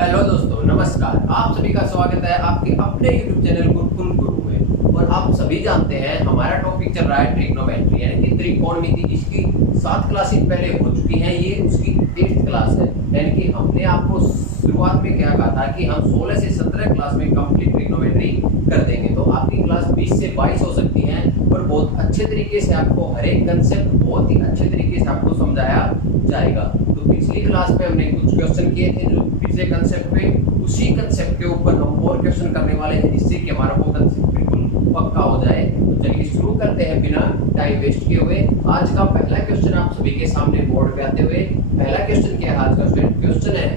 Hello दोस्तों, नमस्कार। आप सभी का स्वागत है आपके अपने YouTube चैनल गुरुकुल गुरु में। और आप सभी जानते हैं हमारा टॉपिक चल रहा है ट्रिग्नोमेट्री यानी कि त्रिकोणमिति, जिसकी 7 क्लासेस पहले हो चुकी हैं। ये उसकी 8th क्लास है। यानी कि हमने आपको शुरुआत में क्या कहा था कि हम 16 से 17 क्लास में कंप्लीट ट्रिग्नोमेट्री कर देंगे। तो आपकी क्लास 20 से 22 हो सकती है और बहुत अच्छे तरीके से आपको हर एक कंसेप्ट बहुत ही अच्छे तरीके से आपको समझाया जाएगा। तो पिछली क्लास में हमने कुछ क्वेश्चन किए थे जो पिछले कंसेप्ट पे, उसी कंसेप्ट के ऊपर हम और क्वेश्चन करने वाले हैं जिससे कि हमारा वो कंसेप्ट बिल्कुल पक्का हो जाए। तो चलिए शुरू करते हैं बिना टाइम वेस्ट किए हुए। आज का पहला क्वेश्चन आप सभी के सामने बोर्ड पे आते हुए, पहला क्वेश्चन क्या है आज का स्टूडेंट? क्वेश्चन है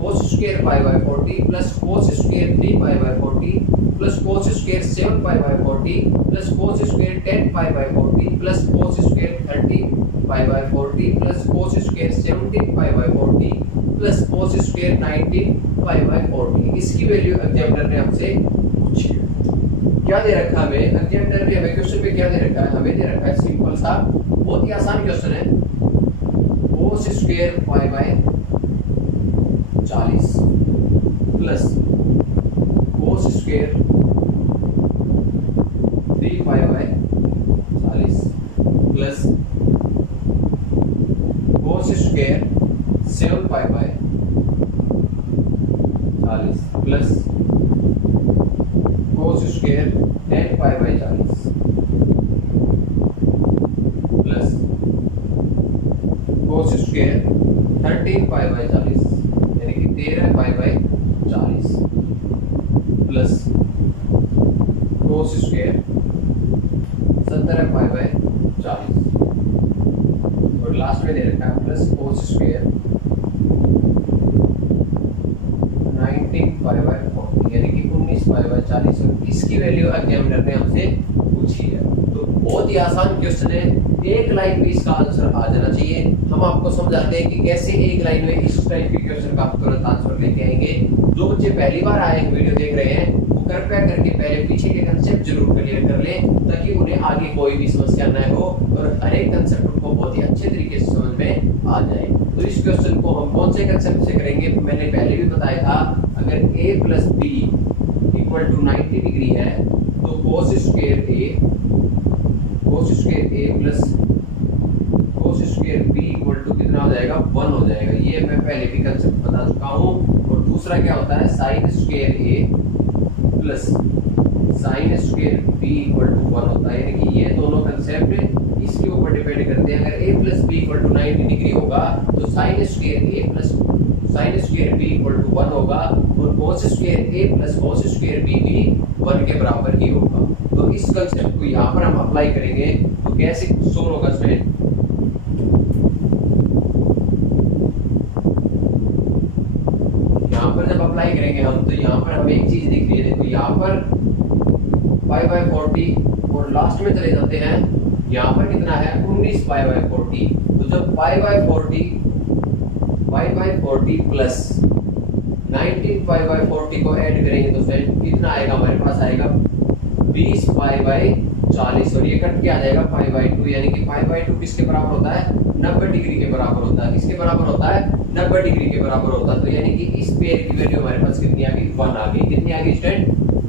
cos square pi by 40 plus cos square 3 pi by 40 plus cos square 7 pi by 40 plus cos square 10 pi by 40 plus cos square 30 pi by 40 plus cos square 17 pi by 40 plus cos square 19 pi by 40। इसकी value examiner ने हमसे पूछी है। क्या दे रखा है हमें? एग्जामिनर ने हमें क्वेश्चन पे क्या दे रखा है? हमें दे रखा है सिंपल सा, बहुत ही आसान क्वेश्चन है। cos square pi by 40 plus cos square 3 pi by 40 plus cos square 7 pi by 40 plus cos square 10 pi by 40 plus cos square 13 pi by 40 यानी कि 13 पाई by 40 plus cos square 17 pi by 40 और last में दे रखा है plus cos square 19 pi by 40 यानी कि 19 pi by 40। और इसकी वैल्यू एग्जामिनर ने हमसे पूछी है। तो बहुत ही आसान क्वेश्चन है, एक लाइन में इसका आंसर आ जाना चाहिए। हम आपको समझाते हैं कि कैसे एक लाइन में इस टाइप के क्वेश्चन का आप तुरंत आंसर लेके आएंगे। जो बच्चे पहली बार आए वीडियो देख रहे हैं वो कृपया करके पहले पीछे के कंसेप्ट जरूर क्लियर कर लें ताकि उन्हें आगे कोई भी समस्या न हो और हर एक कंसेप्ट को बहुत ही अच्छे तरीके से समझ में आ जाए। तो इस क्वेश्चन को हम कौन से कंसेप्ट से करेंगे? मैंने पहले भी बताया था, अगर a plus b equal to 90 degree है तो cos square a plus cos square b equal to कितना हो जाएगा? 1 हो जाएगा। ये मैं पहले भी कंसेप्ट बता चुका हूँ। और दूसरा क्या होता है? sin square a plus sin square b equal to 1 होता है। यानी कि ये दोनों कंसेप्ट इसके ऊपर डिपेंड करते हैं। अगर a plus b equal to 90 degree होगा तो sin square a plus sin square b equal to 1 होगा और cos square a plus cos square b भी 1 के बराबर ही होगा। तो इस कंसेप्ट को यहाँ पर हम अप्लाई करेंगे तो कैसे सोल्व होगा स्टूडेंट? यहाँ पर जब अप्लाई करेंगे हम तो यहाँ पर हमें एक चीज दिख रही है। देखो यहाँ पर पाई बाय 40 और लास्ट में चले जाते हैं, यहाँ पर कितना है? 19 पाई बाय 40। तो जब पाई बाय 40 प्लस 19 पाई बाय 40 को ऐड करेंगे तो फिर कितना आएगा? हमारे पास आएगा 20 पाई बाय 40 और ये कट के आ जाएगा पाई बाय 2। यानी कि पाई बाय 2 किसके बराबर होता है? 90 डिग्री के बराबर होता है। किसके बराबर होता है? 90 डिग्री के बराबर होता है। तो यानी कि इस पेयर की वैल्यू हमारे पास कितनी आ गई? 1 आ गई। कितनी आ गई स्टूडेंट?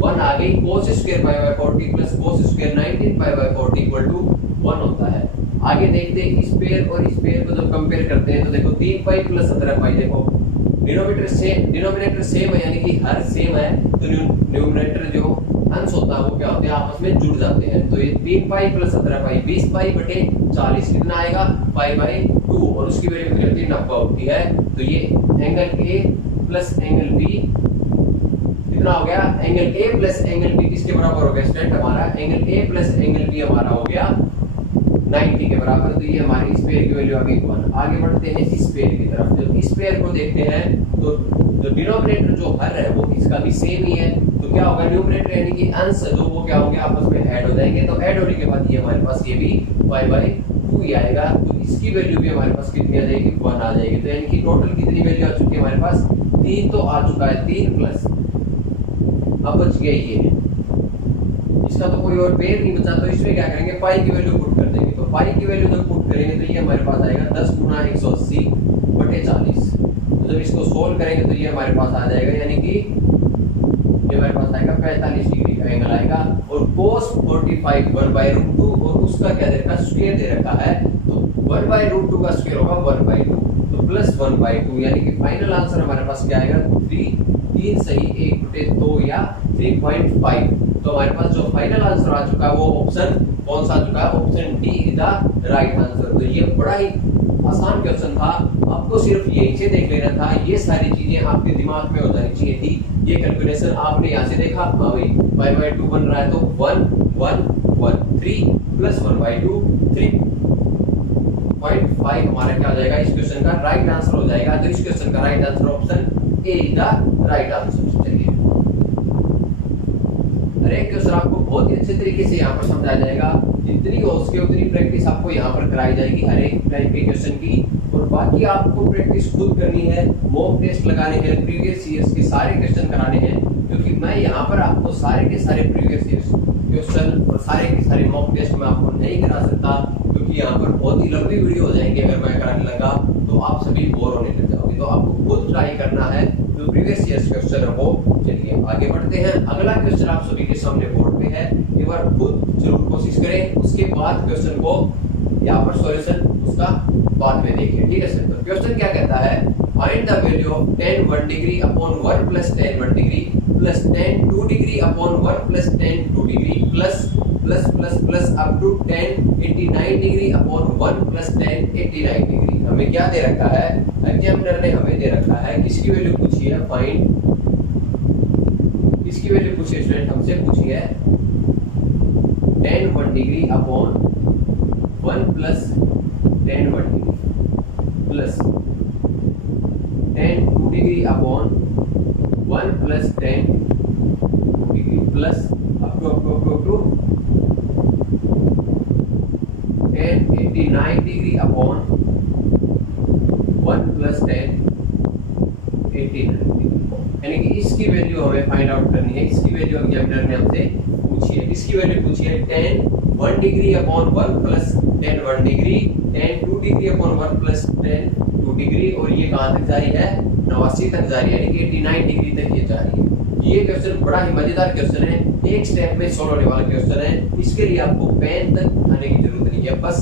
1 आ गई। cos square pi by 40 plus cos square 19 pi by 40 equal to 1 होता है। आगे देखते हैं इस पेयर और इस पेयर को जब कंपेयर करते हैं तो देखो 3 पाई प्लस 17 पाई, देखो डिनोमिनेटर सेम है यानी कि हर सेम है तो न्यूमरेटर जो अंश होता है वो क्या होते हैं? आपस में जुड़ जाते हैं। तो ये 3 पाई प्लस 17 पाई 20 पाई बटे 40 कितना आएगा? पाई बाय 2 और उसकी वैल्यू कितनी होती है? 90 होती है। तो ये angle a plus angle b कितना हो गया? Angle a plus angle b किसके बराबर हो गया स्टूडेंट? हमारा angle a plus angle b हमारा हो गया 90 के बराबर। तो ये हमारी इस पेयर की वैल्यू आ गई 1। आगे बढ़ते हैं इस पेयर की तरफ। जब इस पेयर को देखते हैं तो जो डिनोमिनेटर जो हर है वो इसका भी सेम ही है। तो क्या होगा? न्यूमरेटर यानी कि अंश जो वो क्या होंगे? आपस में ऐड हो जाएंगे। तो ऐड होने के बाद ये हमारे पास ये भी पाई बाय 2 ही आएगा। तो इसकी वैल्यू भी हमारे पास कितनी आ जाएगी? 1 आ जाएगी। तो यानी कि टोटल कितनी वैल्यू आ चुकी है हमारे पास? 3 तो आ चुका है, 3 प्लस अब बच गया ये, इसका तो कोई और पेयर नहीं बचा। तो इसमें क्या करेंगे? पाई की वैल्यू पुट कर देंगे। तो पाई की वैल्यू जब पुट करेंगे तो ये हमारे पास आएगा 10 गुना 180 बटे 40। जब इसको सोल्व करेंगे तो ये हमारे पास आ जाएगा, यानी कि ये हमारे पास आएगा 45 डिग्री का एंगल आएगा। और cos 45 1/√2 और उसका क्या दे रखा है, स्क्वायर दे रखा है, तो 1/√2 का स्क्वायर होगा 1/2, तो प्लस 1/2, यानी कि फाइनल आंसर हमारे पास क्या आएगा 3 सही 1/2 या 3.5। तो हमारे पास जो फाइनल आंसर आ चुका है वो ऑप्शन कौन सा आ चुका है, option D is the right answer. तो ये बड़ा ही आसान क्वेश्चन था, आपको सिर्फ यहीं से देख लेना था, ये सारी चीजें आपके दिमाग में हो जानी चाहिए थी। ये कैलकुलेशन आपने यहाँ से देखा, हाँ भाई 5/2 बन रहा है, तो 1 1 1 3 प्लस 1/2 3.5 हमारा क्या हो जाएगा, इस क्वेश्चन का राइट आंसर हो जाएगा। तो इस क्वेश्चन का right answer option A is the right answer. चलिए हर एक क्वेश्चन आपको बहुत ही अच्छे तरीके से यहाँ पर समझाया जाएगा, जितनी हो सके उतनी प्रैक्टिस आपको यहाँ पर कराई जाएगी हर एक टाइप के क्वेश्चन की। और बाकी आपको प्रैक्टिस खुद करनी है, मॉक टेस्ट लगाने हैं, प्रीवियस ईयर्स के सारे क्वेश्चन कराने हैं, क्योंकि मैं यहाँ पर आपको सारे के सारे प्रीवियस ईयर्स क्वेश्चन और सारे के सारे मॉक टेस्ट में आपको नहीं करा सकता, क्योंकि यहाँ पर बहुत ही लंबी वीडियो हो जाएंगी। अगर मैं कराने लगा तो आप सभी बोर होने लग जाओगे, तो आपको खुद ट्राई करना है जो प्रीवियस ईयर्स क्वेश्चन है वो। चलिए आगे बढ़ते हैं, अगला क्वेश्चन आप सभी के सामने बोर्ड पे है, एक बार खुद जरूर कोशिश करें, उसके बाद क्वेश्चन को यहाँ पर सॉल्यूशन उसका बाद में देखें, ठीक है सर। तो क्वेश्चन क्या कहता है, find the value of tan 1 degree upon 1 plus tan 1 degree plus tan 2 degree upon 1 plus tan 2 degree plus plus plus plus up to tan 89 degree upon 1 plus tan 89 degree. हमें क्या दे रखा है, examiner ने हमें दे रखा है, किसकी वैल्यू पूछी है, फाइंड किसकी वैल्यू पूछी है स्टूडेंट, हमसे पूछी है tan 1 degree upon 1 plus tan 1 degree plus tan 2 degree upon 1 plus tan 2 degree plus up to tan 89 degree upon 1 plus tan 89 degree, यानी कि इसकी वैल्यू हमें फाइंड आउट करनी है। इसकी वैल्यू एग्जामिनर ने हमसे पूछी है, इसकी वैल्यू पूछी है tan 1 degree upon 1 plus tan 1 degree, tan 2 degree upon 1 plus tan 2 degree, और ये कहां तक जा रही है, 89 तक जा रही है, यानी कि 89 डिग्री तक ये जा रही है। ये क्वेश्चन बड़ा ही मजेदार क्वेश्चन है, एक स्टेप में सॉल्व होने वाला क्वेश्चन है। इसके लिए आपको पेन तक आने की जरूरत नहीं है, बस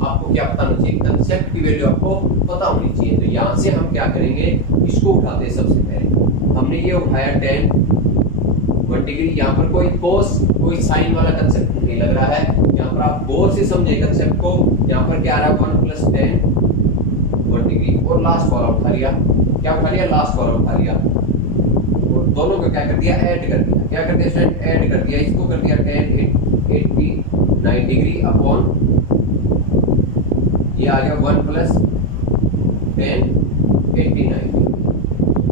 आपको क्या पता होना चाहिए, कंसेप्ट की वैल्यू आपको पता होनी चाहिए। तो यहाँ से हम क्या करेंगे, इसको उठाते हैं। सबसे पहले हमने ये उठाया tan 1 डिग्री, यहाँ पर कोई कोस कोई साइन वाला कंसेप्ट नहीं लग रहा है, यहाँ पर आप गौर से समझे कंसेप्ट को। यहाँ पर क्या आ रहा है 1 प्लस tan 1 डिग्री, और लास्ट वाला उठा लिया, क्या उठा लिया, लास्ट वाला उठा लिया, और दोनों को क्या कर दिया, ऐड कर दिया। क्या कर दिया स्टूडेंट, ऐड कर दिया, इसको कर दिया tan 89 डिग्री अपॉन ये आ गया 1 प्लस tan 89 डिग्री।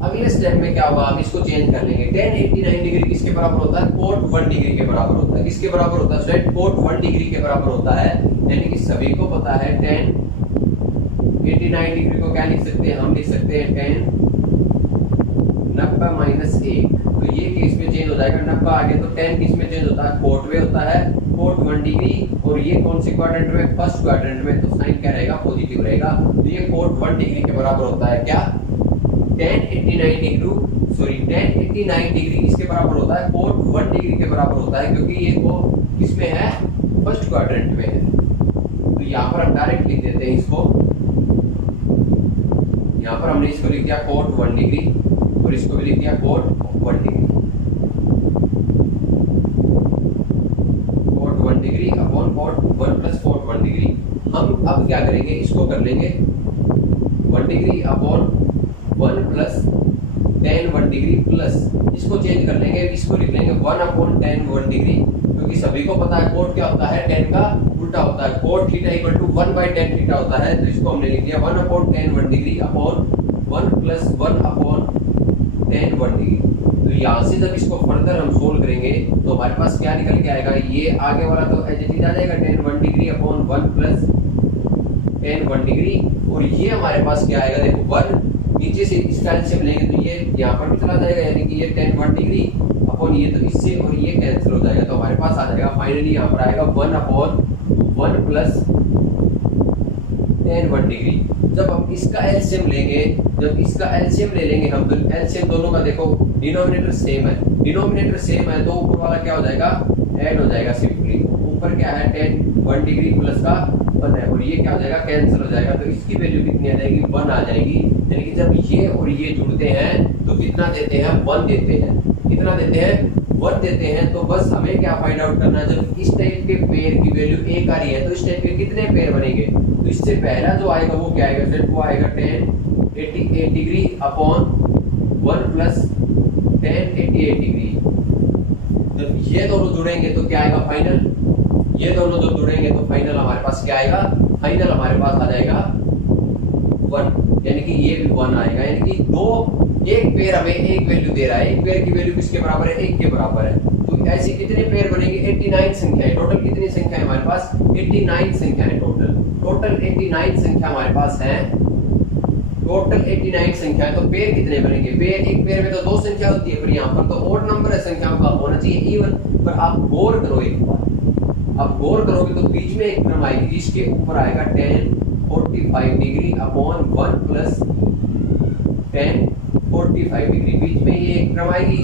अगले स्टेप में क्या होगा, हम इसको चेंज कर लेंगे। tan 89 डिग्री किसके बराबर होता है, cot 1 डिग्री के बराबर होता है। किसके बराबर होता है स्टूडेंट, cot 1 डिग्री के बराबर होता है, यानी कि सभी को पता है tan 89 डिग्री को क्या लिख सकते हैं, हम लिख सकते हैं tan 90 माइनस 1। तो ये केस में चेंज हो जाएगा, 90 आ गया तो tan किस में चेंज होता है, cot में होता है, cot 1 डिग्री, और ये कौन से क्वाड्रेंट में, फर्स्ट क्वाड्रेंट में, तो साइन क्या रहेगा, पॉजिटिव रहेगा। तो ये cot 1 डिग्री के बराबर होता है क्या, tan 89 डिग्री किसके बराबर होता है, cot 1 डिग्री के बराबर होता है, क्योंकि ये को किसमें है, फर्स्ट क्वाड्रेंट में है। तो यहाँ पर हम डायरेक्ट लिख देते हैं इसको, यहाँ पर हमने इसको लिख दिया cot 1 डिग्री, और इसको भी लिख दिया cot 1 degree, cot 1 degree upon cot 1 plus cot 1 degree. हम अब क्या करेंगे, इसको कर लेंगे 1 degree upon 1 plus tan 1 degree plus, इसको चेंज कर लेंगे, इसको लिख लेंगे 1 अपॉन tan 1 डिग्री, क्योंकि सभी को पता है cot क्या होता है, tan का उल्टा होता है, cot theta equal to 1/tan theta होता है। तो इसको हमने लिख दिया 1 upon tan 1 degree upon 1 plus 1 upon tan 1 degree. तो यहाँ से जब इसको फर्दर हम सोल्व करेंगे तो हमारे पास क्या निकल के आएगा, ये आगे वाला तो एज इट इज आ जाएगा tan 1 degree upon 1 plus tan 1 degree, और ये हमारे पास क्या आएगा, देखो 1 नीचे से इसका एलसीएम लेंगे तो ये यहाँ पर भी चला जाएगा, यानी कि ये tan 1 डिग्री अपॉन ये, तो इससे और ये कैंसिल हो जाएगा। तो हमारे पास आ जाएगा फाइनली यहाँ पर आएगा 1 अपॉन 1 प्लस tan 1 डिग्री। जब हम इसका एलसीएम लेंगे, जब इसका एलसीएम ले लेंगे हम, तो एलसीएम दोनों का देखो डिनोमिनेटर सेम है, डिनोमिनेटर सेम है तो ऊपर वाला क्या हो जाएगा, ऐड हो जाएगा सिंपली। ऊपर क्या है 10 1 डिग्री प्लस का 1 है और ये क्या हो जाएगा, कैंसिल हो जाएगा। तो इसकी वैल्यू कितनी आ जाएगी, 1 आ जाएगी। यानी कि जब ये और ये जुड़ते हैं तो कितना देते हैं, 1 देते हैं। कितना देते हैं, 1 देते हैं। तो बस हमें क्या फाइंड आउट करना है, जब इस टाइप के पेयर की वैल्यू 1 आ रही है तो इस टाइप के कितने पेयर बनेंगे। तो इससे पहला जो आएगा वो क्या आएगा, फिर वो आएगा 10 88 डिग्री अपॉन 1 प्लस 10 88 डिग्री। जब ये दोनों जुड़ेंगे तो क्या आएगा, फाइनल। ये दोनों जो जुड़ेंगे तो फाइनल हमारे पास क्या आएगा, फाइनल हमारे पास आ जाएगा 1। यानी कि ये भी 1 आएगा। यानी कि एक पेयर हमें एक वैल्यू दे रहा है, एक पेयर की वैल्यू किसके बराबर है, 1 के बराबर है। तो ऐसे कितने पेयर बनेंगे, 89 संख्या है। टोटल कितनी संख्या है हमारे पास, 89 संख्या है टोटल। टोटल 89 संख्या हमारे पास है, टोटल 89 संख्या है। तो पेयर कितने बनेंगे, पेयर एक पेयर में तो 2 संख्या होती है, पर यहाँ पर तो ओड नंबर है, संख्याओं का होना चाहिए इवन। पर आप गौर करो एक बार, आप गौर करोगे तो बीच में एक क्रम आएगी जिसके ऊपर आएगा 10 45 डिग्री अपॉन 1 प्लस 10 45 डिग्री। बीच में ये एक क्रम आएगी,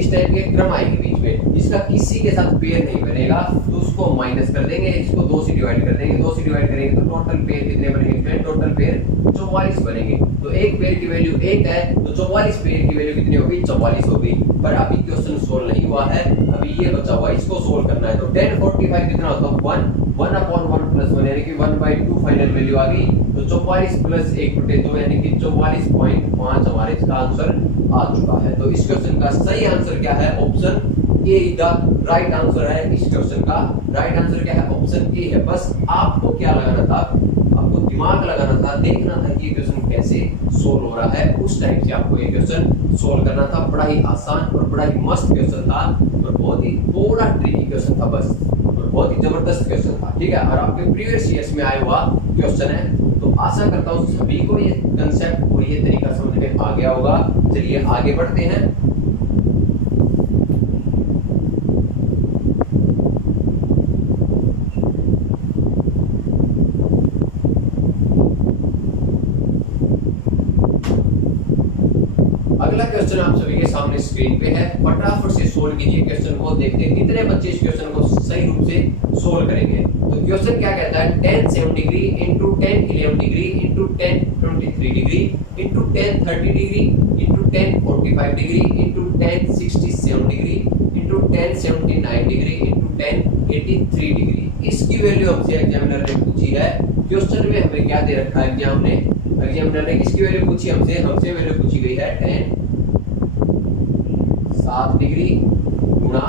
इस टाइप के क्रम आएगी बीच में, जिसका किसी के साथ पेयर नहीं बनेगा तो उसको माइनस कर देंगे, इसको 2 से डिवाइड कर देंगे। 2 से डिवाइड करेंगे तो टोटल पेयर कितने बनेंगे, टोटल पेयर 44 बनेंगे। तो एक पेयर की वैल्यू 1 है तो 44 पेयर की वैल्यू कितनी होगी, 44 होगी। पर अभी क्वेश्चन सोल्व नहीं हुआ है, अभी ये बचा हुआ है, इसको सोल्व करना है। तो 10 45 कितना होता है, 1 अपॉन 1 प्लस 1 यानी कि 1/2 फाइनल वैल्यू आ गई। तो 44 प्लस 1/2 यानी कि 44.5 हमारे इसका आंसर आ चुका है। तो इस क्वेश्चन का सही आंसर क्या है, option A is the right answer है। इस क्वेश्चन का राइट आंसर क्या है, ऑप्शन ए है। बस आपको क्या लगाना था, आपको दिमाग लगाना था, देखना था कि ये क्वेश्चन कैसे सोल्व हो रहा है। उस टाइप से आपको ये क्वेश्चन सोल्व करना था। बड़ा ही आसान और बड़ा ही मस्त क्वेश्चन था और बहुत ही थोड़ा ट्रिकी क्वेश्चन था बस, और बहुत ही जबरदस्त क्वेश्चन था, ठीक है। और आपके प्रीवियस ईयर्स में आया हुआ क्वेश्चन है। तो आशा करता हूँ सभी को ये कंसेप्ट और ये तरीका समझ में आ गया होगा। चलिए आगे बढ़ते हैं। अगला क्वेश्चन आप सभी के सामने स्क्रीन पे है, फटाफट से सोल्व कीजिए क्वेश्चन को। देखते हैं कितने बच्चे इस क्वेश्चन को सही रूप से सोल्व करेंगे। तो क्वेश्चन क्या कहता है, 10 7 degree into 10 11 degree into 10 23 degree into 10 30 degree into 10 45 degree into 10 67 degree into 10 79 degree into 10 83 degree. इसकी वैल्यू हमसे एग्जामिनर ने पूछी है। क्वेश्चन में हमें क्या दे रखा है, एग्जामिनर ने किसकी वैल्यू पूछी हमसे वैल्यू पूछी गई है 10 7 डिग्री गुणा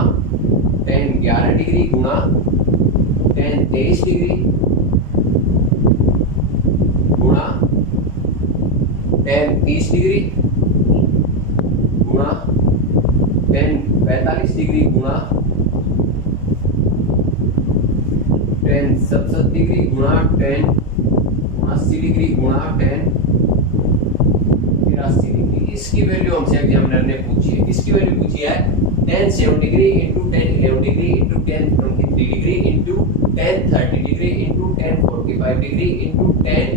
10 11 डिग्री गुणा 10 23 डिग्री गुणा 10 30 डिग्री गुणा 10 45 डिग्री गुणा 10 67 डिग्री गुणा 10 80 डिग्री गुणा 10 83 डिग्री। इसकी वैल्यू हमसे एग्जामिनर ने पूछी है। इसकी वैल्यू पूछी है 10 7 degree into 10 11 degree into 10 23 degree into 10 30 degree into 10 45 degree into 10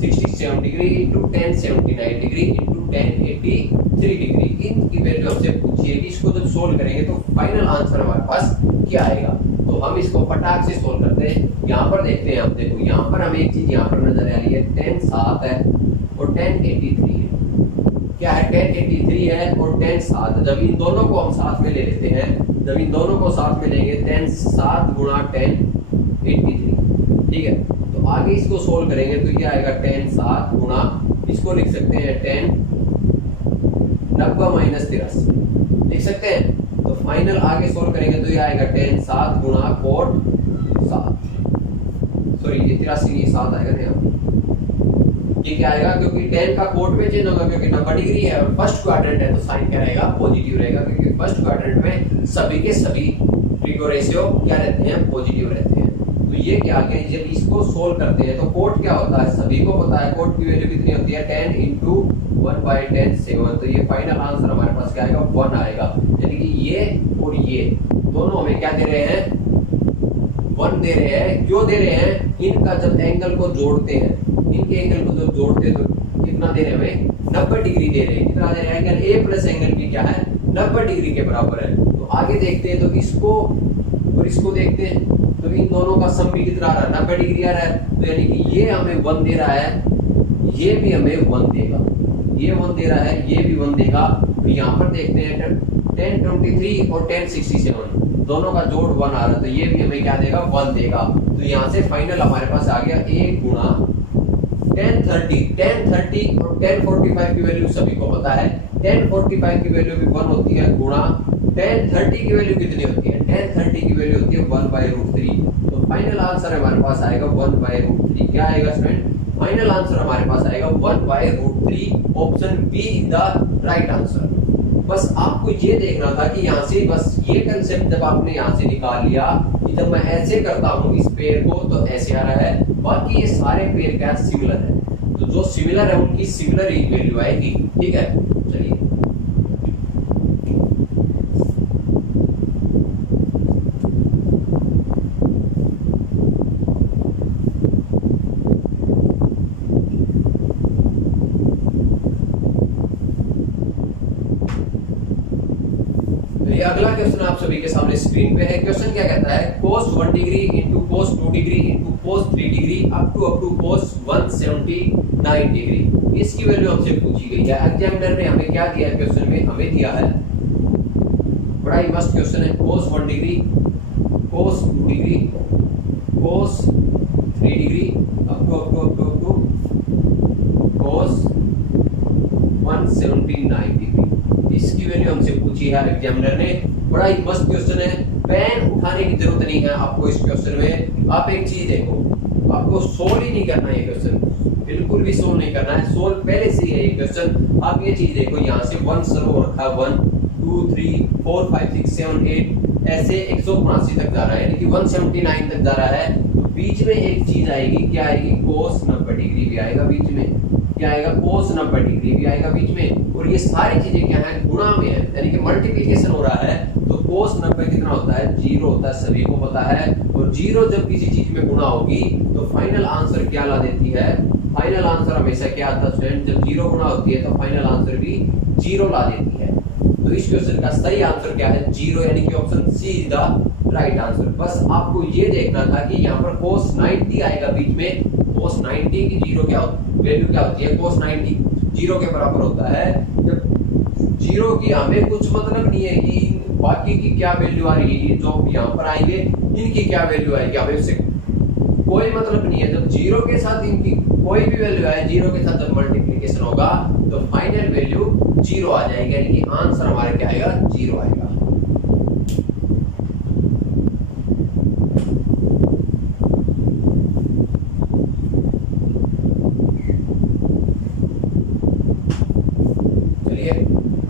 67 degree into 10 79 degree into 10 83 degree. इनकी वैल्यू हमसे पूछी है कि इसको जब सोल्व करेंगे तो फाइनल आंसर हमारे पास क्या आएगा। तो हम इसको फटाक से सोल्व करते हैं। यहाँ पर देखते हैं, आप देखो यहाँ पर हमें एक चीज यहाँ पर नजर आ रही है, 10 7 है और 10 83 है। क्या है, 10 83 है और 10 7 है। जब इन दोनों को हम साथ में ले लेते हैं, जब इन दोनों को साथ में लेंगे 10 7 गुणा 10 83, ठीक है। तो आगे इसको सोल्व करेंगे तो ये आएगा 10 7 गुणा, इसको लिख सकते हैं 10 90 माइनस 83 लिख सकते हैं। तो फाइनल आगे सोल्व करेंगे तो ये आएगा 10 7 गुणा कोट 7, सॉरी ये 83 नहीं 7 आएगा ना यहाँ। ये क्या आएगा, क्योंकि 10 का कोट में चेंज होगा क्योंकि 90 डिग्री है और फर्स्ट क्वाड्रेंट है तो साइन क्या रहेगा, पॉजिटिव रहेगा। क्योंकि फर्स्ट क्वाड्रेंट में सभी के सभी ट्रिगो रेशियो क्या रहते हैं, पॉजिटिव रहते हैं। तो ये क्या आ गया, जब इसको सोल्व करते हैं तो कोट क्या होता है, सभी को पता है कोट की वैल्यू कितनी होती है 10 इंटू 1/10 7। तो ये फाइनल आंसर हमारे पास क्या आएगा 1 आएगा। यानी कि ये और ये दोनों हमें क्या दे रहे हैं, 1 दे रहे हैं। क्यों दे रहे हैं, इनका जब एंगल को जोड़ते हैं इनके एंगल को जब जोड़ते तो कितना दे रहे हैं हमें, 90 डिग्री दे रहे हैं। कितना दे रहे हैं, angle A plus angle B क्या है, 90 डिग्री के बराबर है। तो आगे देखते हैं, तो इसको और इसको देखते हैं, तो इन दोनों का सम भी कितना आ रहा है, 90 डिग्री आ रहा है। तो यानी कि ये हमें 1 दे रहा है, ये भी हमें 1 देगा, ये 1 दे रहा है, ये भी 1 देगा। तो यहाँ पर देखते हैं 1023 और 1067 दोनों का जोड़ 1 आ रहा है, तो ये भी हमें क्या देगा, 1 देगा। तो यहाँ से फाइनल हमारे पास आ गया 1 गुणा 1030 और 1045 की वैल्यू सभी को पता है। 1045 की वैल्यू भी 1 होती है, गुणा 1030 की वैल्यू कितनी होती है, 1030 की वैल्यू होती है 1/√3। तो फाइनल आंसर हमारे पास आएगा 1/√3। क्या आएगा स्टूडेंट, फाइनल आंसर हमारे पास आएगा 1/√3। Option B is the right answer. बस आपको ये देखना था कि यहाँ से बस ये कंसेप्ट जब आपने यहाँ से निकाल लिया कि जब मैं ऐसे करता हूँ इस पेयर को तो ऐसे आ रहा है, बाकी ये सारे पेयर क्या सिमिलर है, तो जो सिमिलर है उनकी सिमिलर ही वैल्यू आएगी। ठीक है, चलिए अगला क्वेश्चन आप सभी के सामने स्क्रीन पे है। क्वेश्चन क्या कहता है, cos 1 degree into cos 2 degree into cos 3 degree up to cos 179 degree. इसकी वैल्यू हमसे पूछी गई है। एग्जामिनर ने हमें क्या दिया है, क्वेश्चन में हमें दिया है, बड़ा ही मस्त क्वेश्चन है, cos 1 degree cos 2 degree cos 3 degree up to cos 179 degree. इसकी वैल्यू हमसे पूछी है एग्जामिनर ने। बड़ा ही मस्त क्वेश्चन है, पेन उठाने की जरूरत नहीं है आपको इस क्वेश्चन में। आप एक चीज देखो, आपको सोल्व ही नहीं करना है, क्वेश्चन बिल्कुल भी सोल्व नहीं करना है, सोल्व पहले से ही है ये क्वेश्चन। आप ये चीज देखो, यहाँ से 1 सरो रखा है, 1 2 3 4 5 6 7 8 ऐसे 185 तक जा रहा है, यानी कि 179 तक जा रहा है। तो बीच में एक चीज आएगी, क्या आएगी, cos 90 डिग्री भी आएगा बीच में, क्या आएगा, cos 90 डिग्री भी आएगा बीच में। और ये सारी चीजें क्या है, गुणा में है, यानी कि मल्टीप्लिकेशन हो रहा है। तो cos 90 कितना होता है, 0 होता है, सभी को पता है। और 0 जब किसी चीज में गुणा होगी तो फाइनल आंसर क्या ला देती है, फाइनल आंसर हमेशा क्या आता है स्टूडेंट, जब 0 गुणा होती है तो फाइनल आंसर भी 0 ला देती है। तो इस क्वेश्चन का सही आंसर क्या है, 0, यानी कि option C is the right answer. बस आपको ये देखना था कि यहाँ पर cos 90 आएगा बीच में, cos 90 की 0 क्या वैल्यू क्या होती है, cos 90 0 के बराबर होता है। जब 0 की हमें कुछ मतलब नहीं है कि बाकी की क्या वैल्यू आ रही है, जो यहाँ पर आएंगे इनकी क्या वैल्यू आएगी, हमें उससे कोई मतलब नहीं है। जब 0 के साथ इनकी कोई भी वैल्यू आए, 0 के साथ जब मल्टीप्लिकेशन होगा तो फाइनल वैल्यू 0 आ जाएगी, यानी कि आंसर हमारा क्या आएगा, 0 आएगा।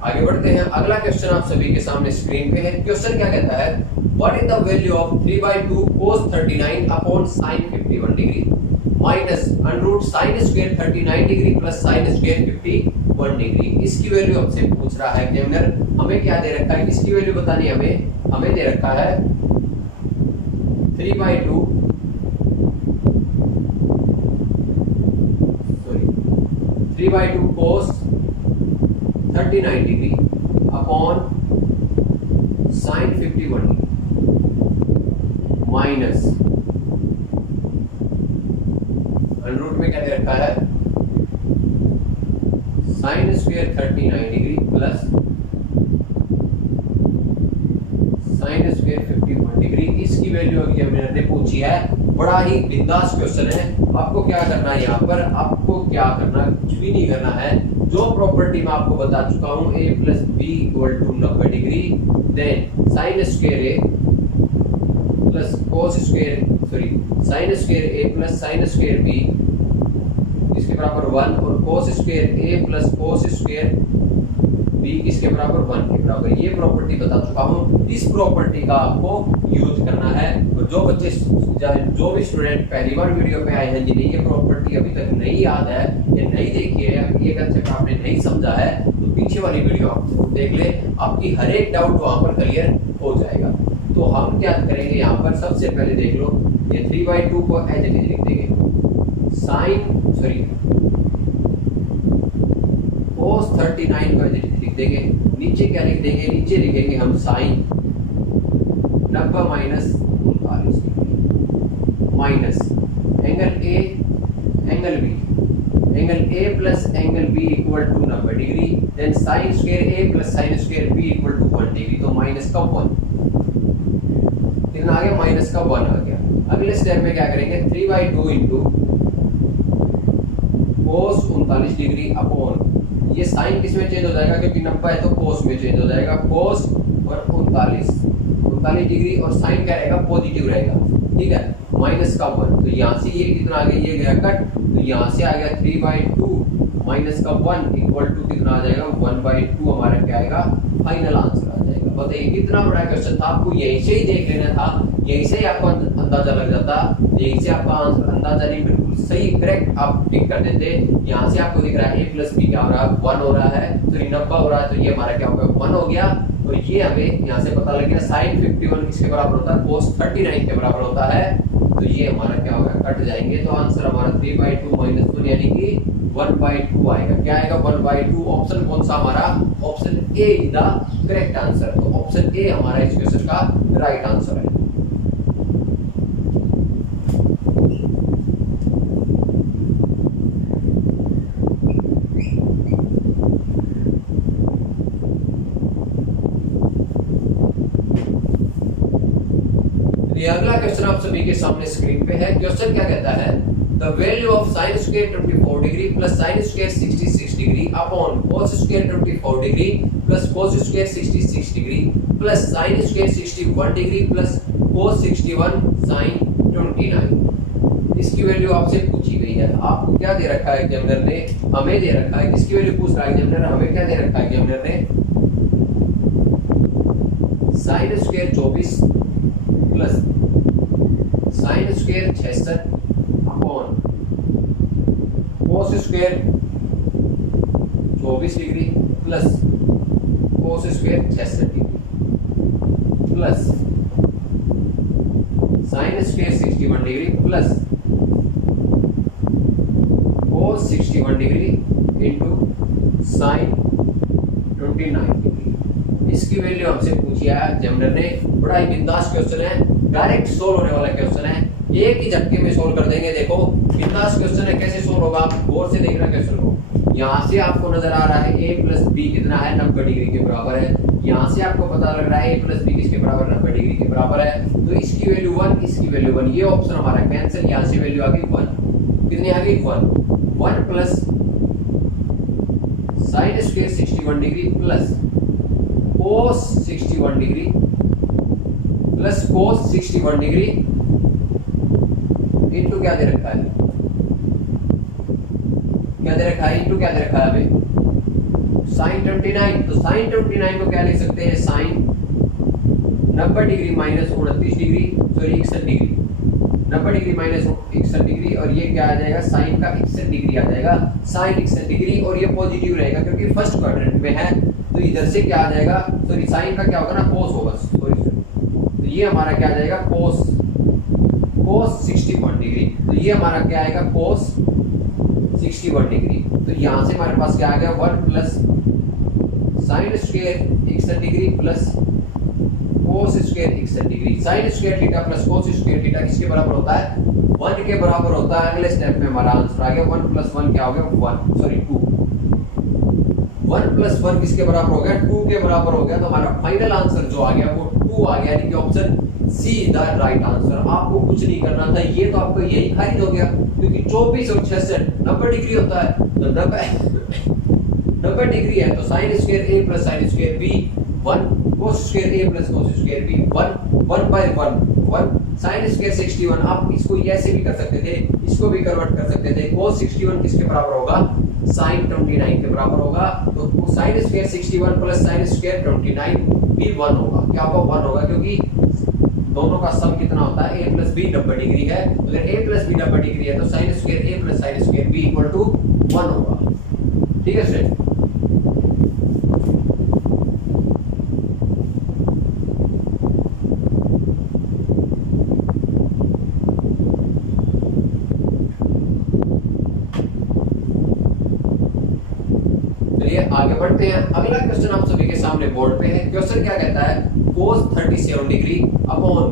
आगे बढ़ते हैं। अगला क्वेश्चन आप सभी के सामने स्क्रीन पे है। क्वेश्चन क्या कहता है, what is the value of 3/2 cos 39 upon sin 51 degree minus √ sin square 39 degree plus sin square 51 degree. इसकी वैल्यू हमसे पूछ रहा है एग्जामिनर। हमें क्या दे रखा है, इसकी वैल्यू बतानी है हमें दे रखा है 3/2 cos 39 degree upon sin 51 degree minus √ में क्या दे रखा है sin square 39 degree plus sin square 51 degree. इसकी वैल्यू अभी हमने पूछी है। बड़ा ही बिंदास क्वेश्चन है। आपको क्या करना है, यहाँ पर आपको क्या करना, कुछ भी नहीं करना है। जो प्रॉपर्टी मैं आपको बता चुका हूँ, a plus B equal to 90 degree, then sine square A plus cos square sine square A plus sine square B इसके बराबर 1 और cos square A plus cos square B किसके बराबर 1 के बराबर। ये प्रॉपर्टी बता चुका हूँ। इस प्रॉपर्टी का आपको यूज करना है। और जो भी स्टूडेंट पहली बार वीडियो पे आए हैं, जिन्हें ये प्रॉपर्टी अभी तक नहीं याद है या नहीं देखी है, ये कंसेप्ट आपने नहीं समझा है, तो पीछे वाली वीडियो आप देख ले, आपकी हर एक डाउट वहां पर क्लियर हो जाएगा। तो हम क्या करेंगे, यहाँ पर सबसे पहले देख लो, ये 3/2 को एज इट इज लिख देंगे, cos 39 को लिख देंगे। नीचे क्या लिख देंगे, नीचे लिखेंगे हम sine 90 minus 39 minus angle A angle B, angle A plus angle B equal to 90 degree, then sine square A plus sine square B equal to 1 degree. तो माइनस का 1 कितना आ गया, माइनस का 1 आ गया। अगले स्टेप में क्या करेंगे, 3/2 इंटू cos 39 डिग्री अपॉन, ये साइन किस में चेंज हो जाएगा क्योंकि 90 है तो cos में चेंज हो जाएगा, cos और 39 डिग्री और साइन क्या रहेगा, पॉजिटिव रहेगा, ठीक है, माइनस का 1। तो यहाँ से ये कितना आ गया, ये गया कट, तो यहाँ से आ गया 3/2 माइनस का 1 इक्वल टू कितना आ जाएगा, 1/2 हमारा क्या आएगा, फाइनल आंसर आ जाएगा। बताइए कितना बड़ा क्वेश्चन था, आपको यहीं से ही देख लेना था, यहीं से ही आपको अंदाजा लग जाता, यहीं से आपका आंसर अंदाजा नहीं बिल्कुल सही करेक्ट आप टिक कर देते। यहाँ से आपको दिख रहा है a प्लस बी क्या हो रहा है, 1 हो रहा है, तो 90 हो रहा है, तो ये हमारा क्या होगा, 1 हो गया। तो ये हमें यहाँ से पता लग गया साइन 51 किसके बराबर होता है, cos 39 के बराबर होता है। तो ये हमारा क्या होगा, कट जाएंगे, तो आंसर हमारा 3/2 माइनस 1 यानी कि 1/2 आएगा। क्या आएगा, 1/2। ऑप्शन कौन सा हमारा, option A is the correct answer. तो ऑप्शन ए हमारा इस क्वेश्चन का राइट आंसर है। ये अगला क्वेश्चन आप सभी के सामने स्क्रीन पे है। क्वेश्चन क्या कहता है, the value of sin square 24 degree plus sin square 66 degree upon cos square 24 degree plus cos square 66 degree plus sin square 61 degree plus cos 61 sin 29। इसकी वैल्यू आपसे पूछी गई है। आपको क्या दे रखा है एग्जामिनर ने, हमें दे रखा है, किसकी वैल्यू पूछ रहा है एग्जामिनर, हमें क्या दे रखा है एग्जामिनर ने, sin square 24 plus sine square 66 upon cos square 24 degree plus cos square 66 degree plus sine square 61 degree plus cos 61 degree into sine 29 degree. इसकी वैल्यू हमसे पूछी है एग्जामिनर ने। बड़ा ही बिंदास क्वेश्चन है, डायरेक्ट सोल्व होने वाला क्वेश्चन है, एक ही झटके में सोल्व कर देंगे। देखो बिंदास क्वेश्चन है, कैसे सोल्व होगा आप गौर से देखना क्वेश्चन को। यहाँ से आपको नजर आ रहा है a प्लस बी कितना है, 90 डिग्री के बराबर है। यहाँ से आपको पता लग रहा है a प्लस बी किसके बराबर, 90 डिग्री के बराबर है। तो इसकी वैल्यू 1, इसकी वैल्यू 1, ये ऑप्शन हमारा कैंसिल। यहाँ से वैल्यू आ गई 1, कितनी आ गई 1 plus sine square 61 degree plus cos 61 degree plus cos 61 degree into क्या दे रखा है, क्या दे रखा है, इनटू क्या दे रखा है हमें, साइन 29। तो साइन 29 को क्या लिख सकते हैं, sine 90 degree minus 29 degree, sorry 61 degree, 90 degree minus 61 degree, और ये क्या आ जाएगा, साइन का 61 डिग्री आ जाएगा, साइन 61 डिग्री, और ये पॉजिटिव रहेगा क्योंकि फर्स्ट क्वाड्रेंट में है। तो इधर से क्या आ जाएगा, सॉरी साइन का क्या होगा ना, कोस होगा, सॉरी। तो ये हमारा क्या आ जाएगा, कोस 61 डिग्री। तो ये हमारा क्या आएगा, कोस 61 डिग्री। तो यहाँ से हमारे पास क्या आ गया, 1 plus sine square 61 degree plus cos square 61 degree. Sine square theta plus cos square theta किसके बराबर होता है, 1 के बराबर होता है। अगले स्टेप में हमारा आंसर आ गया 1 प्लस 1 क्या हो गया, 2। 1 प्लस 1 किसके बराबर हो गया, 2 के बराबर हो गया। तो हमारा फाइनल आंसर जो आ गया वो 2 आ गया, यानी कि option see the right answer. आपको कुछ नहीं करना था, ये तो आपको यही खारिज हो गया क्योंकि 24 और 66 90 डिग्री होता है। तो 90 डिग्री है तो sine square a plus sine square b 1, cos square a plus cos square b 1 sine square 61। आप इसको ऐसे भी कर सकते थे, इसको भी कन्वर्ट कर सकते थे। cos 61 किसके बराबर होगा, साइन 29 के बराबर होगा। तो sine square 61 plus sine square 29 भी 1 होगा। क्या होगा, 1 होगा, क्योंकि दोनों का सम कितना होता है, a प्लस बी 90 डिग्री है। अगर a प्लस बी 90 डिग्री है तो sine square a plus sine square b equal to 1 होगा। ठीक है स्टूडेंट, चलिए आगे बढ़ते हैं। अगला क्वेश्चन आप सभी के सामने बोर्ड पे है। क्वेश्चन क्या कहता है, cos 37 degree upon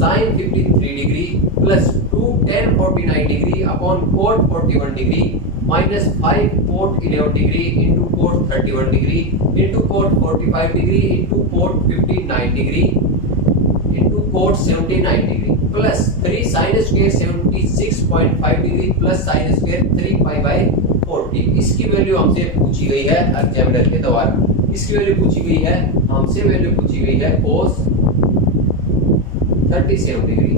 sin 53 degree plus 2 tan 49 degree upon cot 41 degree minus 5 cot 11 degree into cot 31 degree into cot 45 degree into cot 59 degree into cot 79 degree plus 3 sin square 76.5 degree plus sin square 3 pi by 40। इसकी value हमसे पूछी गई है examiner के द्वारा। इसकी value पूछी गई है हमसे, वैल्यू पूछी गई है cos 37 degree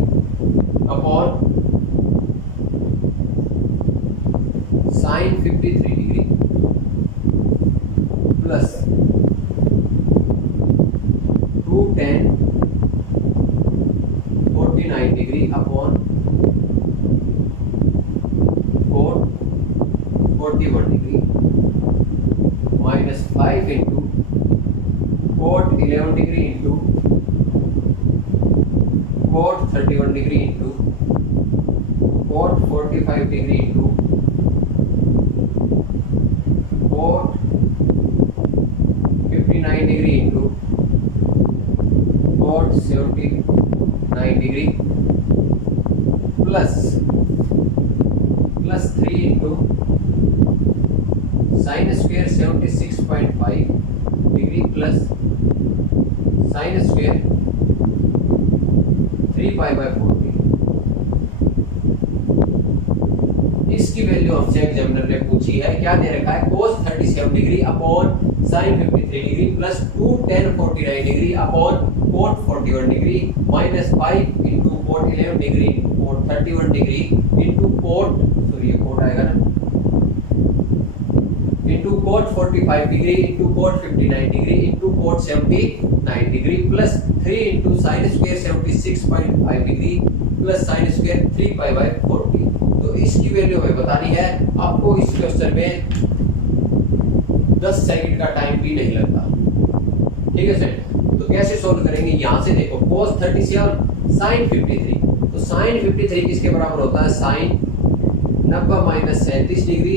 upon sin 53 degree plus 2 tan 49 degree upon cot 41 degree minus 5 into cot 11 degree into cot 31 degree into cot 45 degree into cot 59 degree into cot 79 degree plus 3 into sin square 76.5 degree plus sin square 3 pi by 40। इसकी value हमसे examiner ने पूछी है। क्या दे रखा है, cos 37 degree upon sin 53 degree plus 2 tan 49 degree upon cot 41 degree minus 5 into cot 11 degree into cot 31 degree into cot, sorry ये cot आएगा ना, into cot 45 degree into cot 59 degree into cot 79 degree plus 3 into sin square 76.5 degree plus sin square 3 pi by 40। तो इसकी value हमें बतानी है। आपको इस क्वेश्चन में 10 सेकंड का टाइम भी नहीं लगता, ठीक है सर। तो कैसे सोल्व करेंगे, यहाँ से देखो cos 37 sin 53, तो sin 53 किसके बराबर होता है, sin 90 माइनस 37 डिग्री,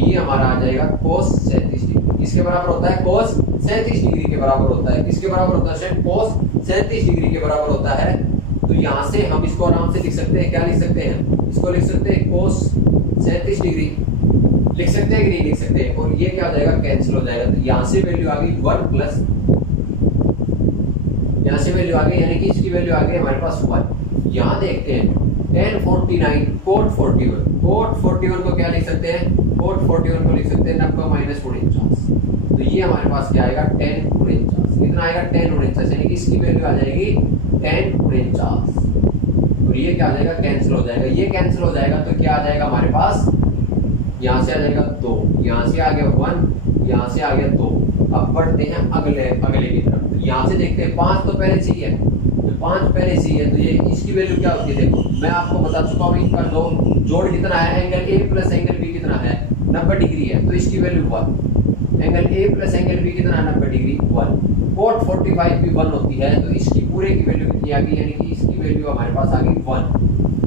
ये हमारा आ जाएगा cos 37 डिग्री। किसके बराबर होता है, cos 37 डिग्री के बराबर होता है। किसके बराबर होता है, cos 37 डिग्री के बराबर होता है। तो यहाँ से हम इसको आराम से लिख सकते हैं। क्या लिख सकते हैं, इसको लिख सकते हैं cos 37 डिग्री, लिख सकते हैं कि नहीं लिख सकते हैं, और ये क्या हो जाएगा, कैंसिल हो जाएगा। तो यहाँ से वैल्यू आ गई 1 प्लस, यहाँ से वैल्यू आ गई, यानी कि इसकी वैल्यू आ गई हमारे पास 1। यहाँ देखते हैं tan 49 cot 41, cot 41 को क्या लिख सकते हैं, cot 41 को लिख सकते हैं 90 माइनस 49। तो ये हमारे पास क्या आएगा, tan 49। कितना आएगा, tan 49, यानी कि इसकी वैल्यू आ जाएगी tan 49, और ये क्या आ जाएगा, कैंसिल हो जाएगा। ये कैंसिल हो जाएगा तो क्या आ जाएगा हमारे पास, यहाँ से आ जाएगा 2, यहाँ से आ गया 1, यहाँ से आ गया 2। अब बढ़ते हैं अगले की तरफ। यहाँ से देखते हैं 5 तो पहले से ही है, तो 5 पहले से ही है, तो ये इसकी वैल्यू क्या होती है, देखो मैं आपको बता चुका हूँ। इनका जोड़ कितना है, angle A plus angle B कितना है, 90 डिग्री है, तो इसकी value 1। Angle A plus angle B कितना है, 90 डिग्री, 1। cot 45 भी 1 होती है, तो इसकी पूरे की वैल्यू कितनी आ गई, यानी कि इसकी वैल्यू हमारे पास आ गई 1,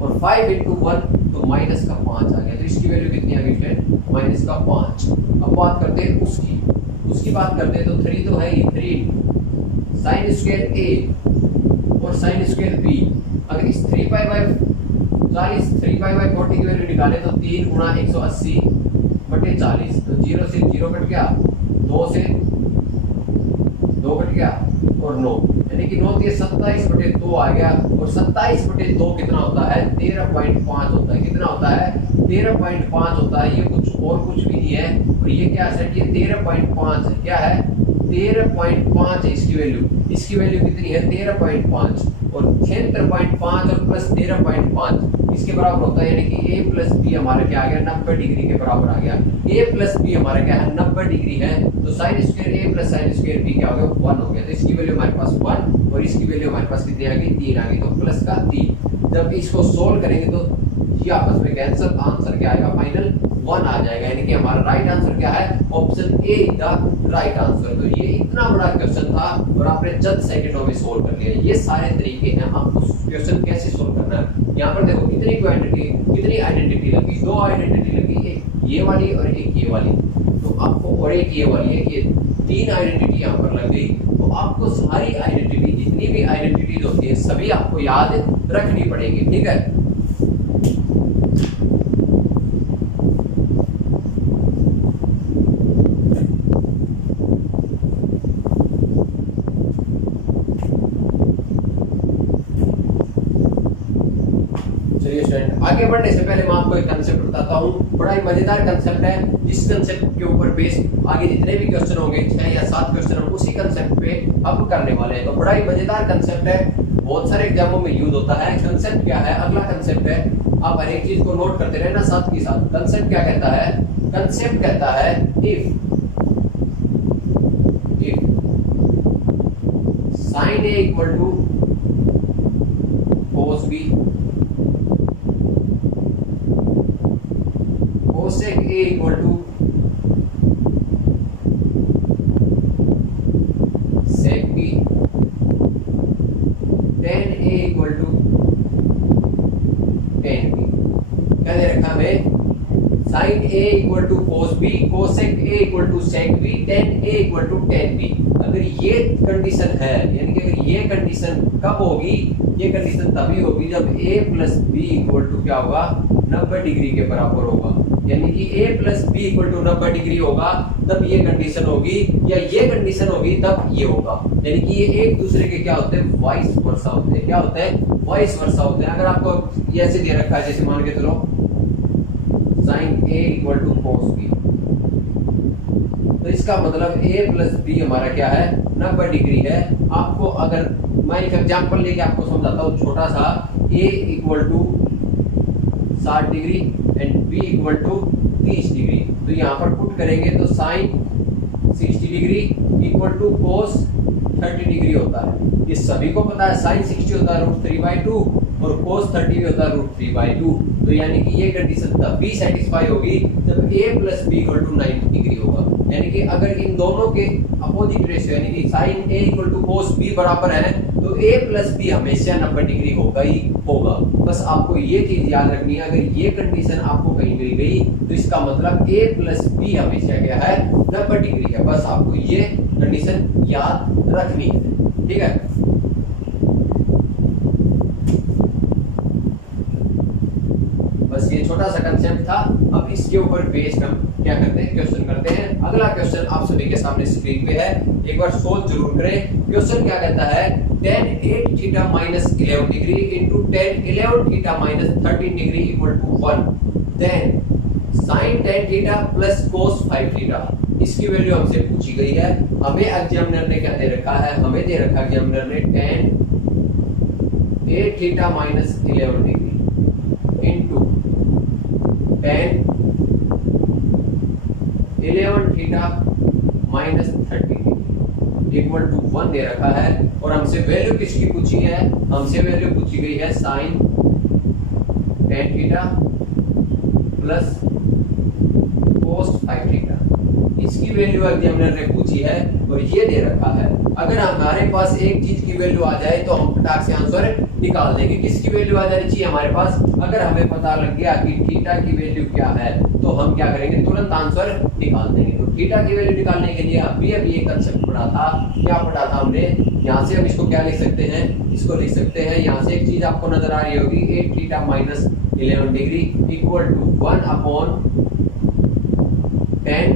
और 5 इंटू 1 तो माइनस का 5 आ गया, तो इसकी वैल्यू कितनी आ गई फ्रेंड, माइनस का 5। अब बात करते हैं उसकी बात करते हैं, तो 3 तो है ही, 3 sin स्क्वायर a और sin स्क्वायर b। अगर इस 3 पाई बाय 40 3 पाई बाय 40 की वैल्यू निकाले तो 3 गुणा 180 बटे 40, तो 0 से 0 कट गया, 2 से 2 कट गया, और 9, यानी कि 9 से 27 बटे 2 आ गया, और 27 बटे 2 कितना होता है, 13.5 होता है। कितना होता है, 13.5 होता है। ये कुछ भी नहीं है, और ये क्या है, ये 13.5 है। क्या है, 13.5 है इसकी वैल्यू। इसकी वैल्यू कितनी है, 13.5, और 76.5 और प्लस 13.5 इसके बराबर होता है, यानी कि a प्लस बी हमारा क्या आ गया, 90 डिग्री के बराबर आ गया। a प्लस बी हमारा क्या है, 90 डिग्री है, तो sine square a plus sine square b क्या हो गया, 1 हो गया। तो इसकी वैल्यू हमारे पास 1, और इसकी वैल्यू हमारे पास कितनी आ गई, 3 आ गई, तो प्लस का 3। जब इसको सोल्व करेंगे तो ये आपस में कैंसिल, आंसर क्या आएगा फाइनल 1 आ जाएगा। यानी कि हमारा राइट आंसर क्या है, option A is the right answer. तो ये इतना बड़ा क्वेश्चन था और आपने चंद सेकंडों में सोल्व कर लिया। ये सारे तरीके हैं आपको क्वेश्चन कैसे सोल्व करना है। यहाँ पर देखो कितनी आइडेंटिटी लगी, 2 आइडेंटिटी लगी, एक ये वाली और एक ये वाली, तो आपको और एक ये वाली है, ये 3 आइडेंटिटी यहाँ पर लग गई। तो आपको सारी आइडेंटिटी, जितनी भी आइडेंटिटीज होती है सभी आपको याद रखनी पड़ेगी, ठीक है। आगे बढ़ने से पहले मैं आपको एक कंसेप्ट बताता हूँ, बड़ा ही मजेदार कंसेप्ट है। जिस कंसेप्ट के ऊपर बेस आगे जितने भी क्वेश्चन होंगे 6 या 7 क्वेश्चन हम उसी कंसेप्ट पे अब करने वाले हैं। तो बड़ा ही मजेदार कंसेप्ट है, बहुत सारे एग्जामों में यूज होता है। कंसेप्ट क्या है, अगला कंसेप्ट है, आप हर एक चीज को नोट करते रहना साथ के साथ। कंसेप्ट क्या कहता है, कंसेप्ट कहता है if sin A equal to cos B, cosec A equal to sec B, tan A equal to tan B। क्या दे रखा हमें, sin A equal to cos B, cosec A equal to sec B, tan A equal to tan B। अगर ये condition है, यानी कि अगर ये कंडीशन कब होगी, ये कंडीशन तभी होगी जब A plus B equal to क्या होगा, 90 डिग्री के बराबर होगा। यानी कि A plus B equal to 90 degree होगा तब ये कंडीशन होगी, या ये कंडीशन होगी तब ये होगा। यानी कि ये एक दूसरे के क्या होते हैं, वाइस वर्सा होते हैं। क्या होते हैं, वाइस वर्सा होते हैं। अगर आपको ये ऐसे दे रखा है, जैसे मान के चलो sin A equal to cos B, तो इसका मतलब A प्लस बी हमारा क्या है, 90 डिग्री है। आपको अगर मैं एक एग्जांपल लेके आपको समझाता हूँ छोटा सा, A equal to 60 degree and B equal to 30 degree. तो यहाँ पर पुट करेंगे तो sin 60 degree equal to cos 30 degree होता है। ये सभी को पता है, sin 60 होता है √3/2 और cos 30 भी होता है √3/2। तो यानी कि ये कंडीशन तब भी सेटिस्फाई होगी जब A plus B equal to 90 degree होगा। यानी कि अगर इन दोनों के अपोजिट रेशियो, यानी कि sin A equal to cos B बराबर है, तो A प्लस बी हमेशा 90 डिग्री होगा ही होगा। बस आपको ये चीज याद रखनी है, अगर ये कंडीशन आपको कहीं मिल गई तो इसका मतलब A प्लस बी हमेशा क्या है, 90 डिग्री है। बस आपको ये कंडीशन याद रखनी है, ठीक है। बस ये छोटा सा कंसेप्ट था। अब इसके ऊपर बेस्ड हम क्या करते हैं, क्वेश्चन करते हैं। अगला क्वेश्चन आप सभी के सामने स्क्रीन पे है, एक बार सोल्व जरूर करें। क्वेश्चन क्या कहता है, tan 8 theta minus 11 degree into tan 11 theta minus 13 degree equal to 1, then sin tan theta plus cos 5 theta. इसकी वैल्यू हमसे पूछी गई है। हमें एग्जामिनर ने क्या दे रखा है, हमें दे रखा एग्जामिनर ने tan 8 theta minus 11 degree into tan 11 theta minus 30 degree equal to 1 दे रखा है। और हमसे वैल्यू किसकी पूछी है, हमसे वैल्यू पूछी गई है sin tan theta plus cos 5 theta. इसकी वैल्यू एग्जामिनर ने पूछी है और ये दे रखा है। अगर हमारे पास एक चीज की वैल्यू आ जाए तो हम फटाक से आंसर निकाल देंगे। किसकी वैल्यू आ जानी चाहिए हमारे पास, अगर हमें पता लग गया कि थीटा की वैल्यू क्या है तो हम क्या करेंगे, तुरंत आंसर निकाल देंगे। तो थीटा की वैल्यू निकालने के लिए अभी एक कंसेप्ट पढ़ा था। क्या पढ़ा था हमने, यहाँ से हम इसको क्या लिख सकते हैं, इसको लिख सकते हैं, यहाँ से एक चीज आपको नजर आ रही होगी, 8 theta minus 11 degree equal to 1 upon tan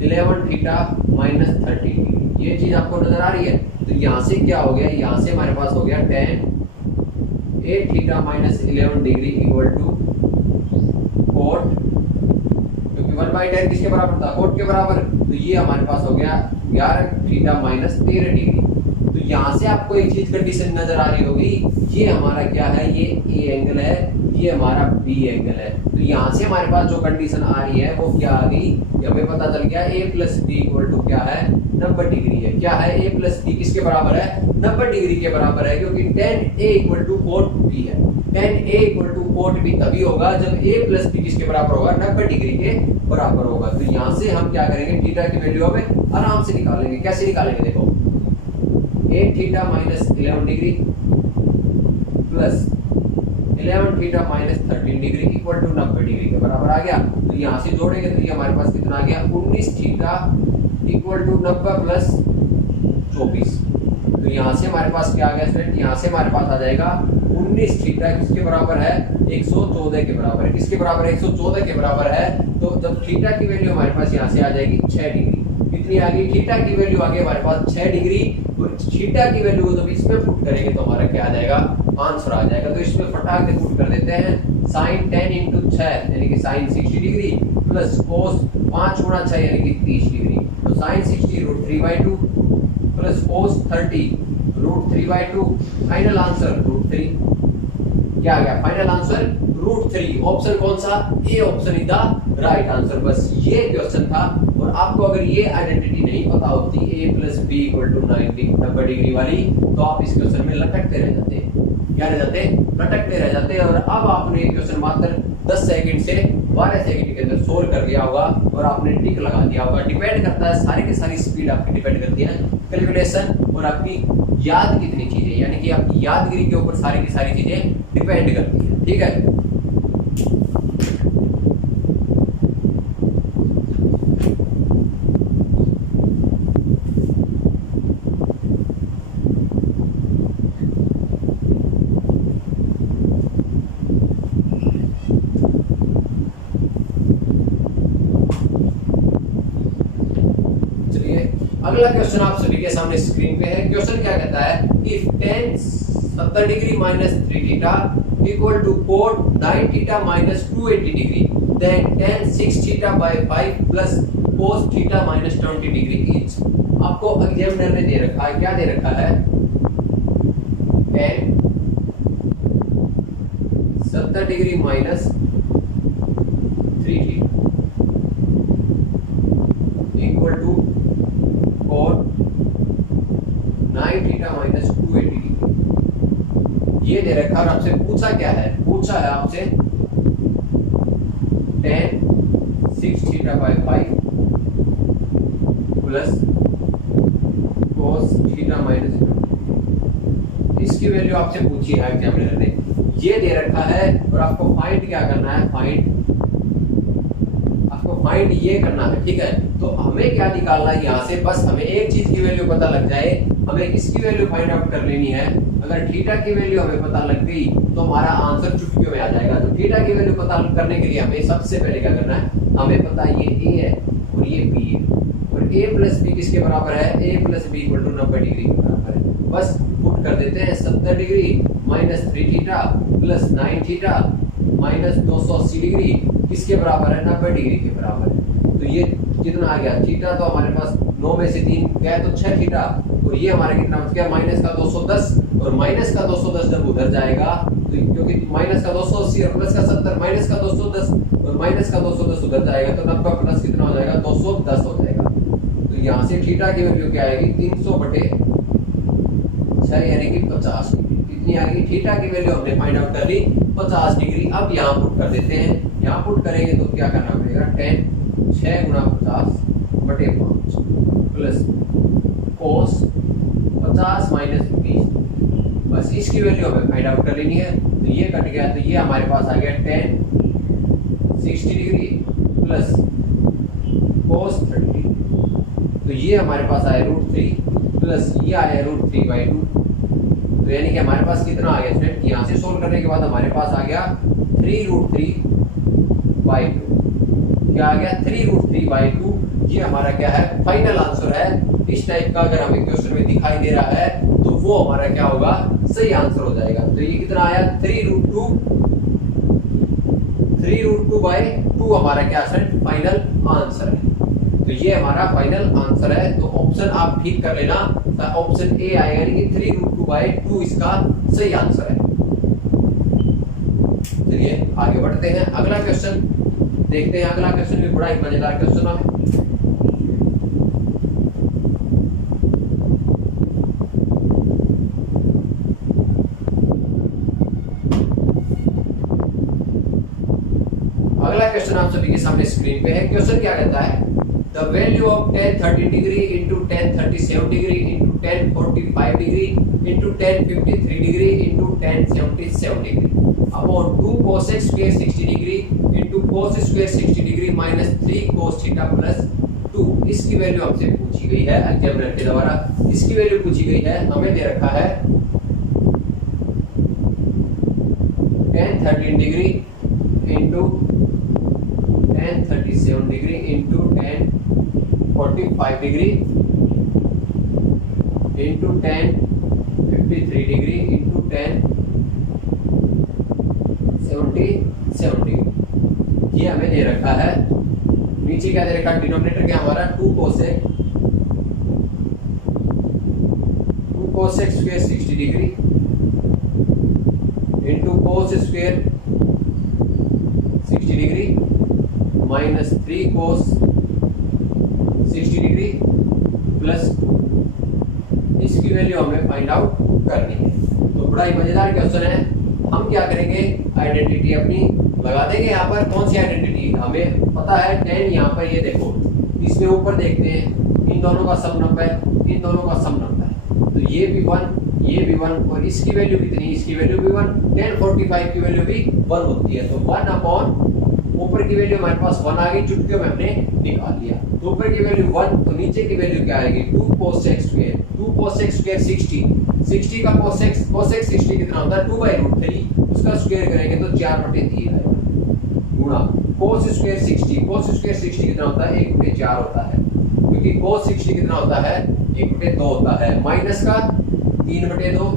11 theta minus 30 degree. ये चीज आपको नजर आ रही है। तो यहाँ से क्या हो गया, यहाँ से हमारे पास हो गया tan 8 theta minus 11 degree equal to cot, क्योंकि 1/10 किसके बराबर था, कोट के बराबर। तो ये हमारे पास हो गया 11 थीटा माइनस 13 डिग्री। तो यहाँ से आपको एक चीज कंडीशन नजर आ रही होगी, ये हमारा क्या है, ये ए एंगल है, ये हमारा बी एंगल है। तो यहाँ से हमारे पास जो कंडीशन आ रही है वो क्या आ गई, हमें पता चल गया a plus B equal to क्या है 90 डिग्री है। क्या है a प्लस बी किसके बराबर है 90 डिग्री के बराबर है, क्योंकि tan a equal to cot b है। tan a equal to cot b तभी होगा जब a प्लस बी किसके बराबर होगा 90 डिग्री के बराबर होगा। तो यहाँ से हम क्या करेंगे, थीटा की वैल्यू हमें आराम से निकालेंगे। कैसे निकालेंगे, देखो a theta minus 11 degree plus 11 theta minus 13 degree equal to 90 degree के बराबर आ गया। तो यहाँ से जोड़ेंगे तो ये हमारे पास कितना आ गया 19 थीटा इक्वल टू 90 प्लस 24। तो यहाँ से हमारे पास क्या आ गया स्टूडेंट, यहाँ से हमारे पास आ जाएगा 19 थीटा किसके बराबर है 114 के बराबर है। किसके बराबर है 114 के बराबर है। तो जब थीटा की वैल्यू हमारे पास यहाँ से आ जाएगी 6 डिग्री, कितनी आ गई थीटा की वैल्यू आ गई हमारे पास 6 डिग्री। तो थीटा की वैल्यू जब इसमें पुट करेंगे तो हमारा क्या आ जाएगा आंसर आ जाएगा। तो इसमें फटाक से पुट कर देते हैं sin 10 इंटू 6 यानी कि sin 60 डिग्री प्लस cos 5 गुणा 6 यानी कि 30 डिग्री। तो sin 60 root 3/2 plus cos 30 root 3/2। Final answer root 3। क्या आ गया फाइनल आंसर रूट 3। ऑप्शन कौन सा, A option is the right answer. बस ये क्वेश्चन था। और आपको अगर ये आइडेंटिटी नहीं पता होती a plus B equal to 90 degree वाली, तो आप इस क्वेश्चन में लटकते रह जाते। क्या रह जाते, लटकते रह जाते। और अब आपने ये क्वेश्चन मात्र 10 सेकंड से 12 सेकंड के अंदर सोल्व कर लिया होगा और आपने टिक लगा दिया होगा। डिपेंड करता है, सारी की सारी स्पीड आपकी डिपेंड करती है कैलकुलेशन और आपकी याद कितनी चीजें, यानी कि आपकी यादगिरी के ऊपर सारी की सारी चीजें डिपेंड करती है। ठीक है, अगला क्वेश्चन आप सभी के सामने स्क्रीन पे है। क्वेश्चन क्या कहता है, if tan 70 degree minus 3 theta equal to cot 9 theta minus 280 degree, then tan 6 theta by 5 plus cos theta minus 20 degree is. आपको एग्जामिनर ने दे रखा है, क्या दे रखा है, tan 70 degree minus 3 theta equal to cot 9 theta minus 280 degree ये दे रखा। और आपसे पूछा क्या है, पूछा है आपसे tan 6 theta by 5 plus cos theta minus 20। इसकी वैल्यू आपसे पूछी है एग्जामिनर ने, ये दे रखा है। और आपको फाइंड क्या करना है, फाइंड ये करना है। ठीक है, तो हमें क्या निकालना है यहाँ से, बस हमें एक चीज की वैल्यू पता लग जाए, हमें किसकी वैल्यू फाइंड आउट कर लेनी है। अगर थीटा की वैल्यू हमें पता लग गई तो हमारा आंसर चुटकियों में आ जाएगा। तो थीटा की वैल्यू पता करने के लिए हमें सबसे पहले क्या करना है, हमें पता ये a है और ये b है, और a प्लस बी किसके बराबर है, a plus B equal to 90 degree के बराबर है। बस पुट कर देते हैं 70 degree minus 3 theta plus 9 theta minus 280 degree किसके बराबर है, 90 डिग्री के बराबर है। तो ये कितना आ गया, थीटा तो हमारे पास 9 में से 3 गया तो 6 थीटा, और ये हमारा कितना बच गया माइनस का 210। और माइनस का 210 जब उधर जाएगा तो क्योंकि माइनस का 280 और प्लस का 70, माइनस का 210 और माइनस का 210 उधर जाएगा तो 90 प्लस कितना हो जाएगा 210 हो जाएगा। तो यहाँ से थीटा की वैल्यू क्या आएगी 300/6 यानी कि 50 डिग्री। कितनी आएगी, थीटा की वैल्यू हमने फाइंड आउट कर ली 50 डिग्री। अब यहाँ पुट कर देते हैं, यहाँ पुट करेंगे तो क्या करना पड़ेगा, tan 6 गुणा 50/5 प्लस cos 50 माइनस 20। बस इसकी वैल्यू हमें फाइंड आउट कर लेनी है। तो ये कट गया तो ये हमारे पास आ गया tan 60 डिग्री प्लस cos 30। तो ये हमारे पास आया √3 प्लस ये आया √3/2। तो यानी कि हमारे पास कितना आ गया स्टूडेंट, यहाँ से सोल्व करने के बाद हमारे पास आ गया 3√3/2। क्या आ गया 3√3/2। ये हमारा क्या है फाइनल आंसर है। इस टाइप का अगर हमें क्वेश्चन में दिखाई दे रहा है तो वो हमारा क्या होगा, सही आंसर हो जाएगा। तो ये कितना आया 3√2/2 हमारा क्या है फाइनल आंसर है। तो ये हमारा फाइनल आंसर है। तो ऑप्शन आप ठीक कर लेना, ऑप्शन ए आएगा यानी कि 3√2/2 इसका सही आंसर है। चलिए चलिए आगे बढ़ते हैं, अगला क्वेश्चन देखते हैं। अगला क्वेश्चन भी बड़ा ही मजेदार क्वेश्चन है। अगला क्वेश्चन आप सभी के सामने स्क्रीन पे है। क्वेश्चन क्या कहता है, the value of tan 30 degree into tan 37 degree into tan 45 degree into tan 53 degree into tan 77 degree upon 2 cos x square 60 degree into cos square 60 degree minus 3 cos theta plus 2। इसकी value हमसे पूछी गई है examiner के द्वारा। इसकी value पूछी गई है, हमें दे रखा है tan 13 degree into tan 37 degree into tan 45 degree into tan 53 degree into tan 77 degree. ये हमें दे रखा है। नीचे क्या दे रखा है, डिनोमिनेटर क्या हमारा 2 cos x square 60 degree into cos square 60 degree minus 3 cos 60 degree plus 2। इसकी वैल्यू हमें फाइंड आउट करनी है। तो बड़ा ही मजेदार क्वेश्चन है। हम क्या करेंगे, आइडेंटिटी अपनी लगा देंगे। यहाँ पर कौन सी आइडेंटिटी, हमें पता है tan, यहाँ पर ये देखो इसमें ऊपर देखते हैं इन दोनों का सम नंबर, इन दोनों का सम नंबर, तो ये भी 1 ये भी 1 और इसकी वैल्यू कितनी, इसकी वैल्यू भी 1। tan 45 की वैल्यू भी 1 होती है। तो 1 अपॉन ऊपर की वैल्यू हमारे पास 1 आ गई, चुटकियों में हमने निकाल लिया। तो ऊपर की वैल्यू 1, तो नीचे की वैल्यू क्या आएगी 2 cos x स्क्वायर 60 का cos x 60 कितना होता है 2/√3, उसका स्क्वायर करेंगे तो 4/3 आएगा गुणा cos स्क्वायर 60 कितना होता है 1/4 होता है, क्योंकि cos 60 कितना होता है 1/2 होता है, माइनस का 3/2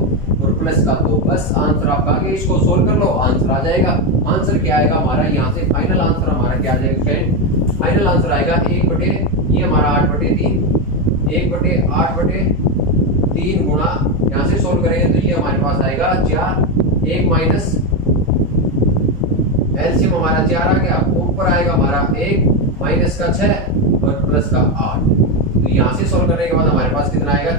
और प्लस का 2। बस आंसर आपका आगे, इसको सोल्व कर लो, आंसर आ जाएगा। आंसर क्या आएगा हमारा, यहाँ से फाइनल आंसर हमारा क्या आ जाएगा फ्रेंड, फाइनल आंसर आएगा 1/, ये हमारा 8/3 1/8/3 गुणा, यहाँ से सोल्व करेंगे तो ये हमारे पास आएगा 4, 1 माइनस एलसीएम हमारा 4 आ गया, ऊपर आएगा हमारा 1 माइनस का 6 और प्लस का 8। तो यहाँ से सोल्व करने के बाद हमारे पास कितना आएगा,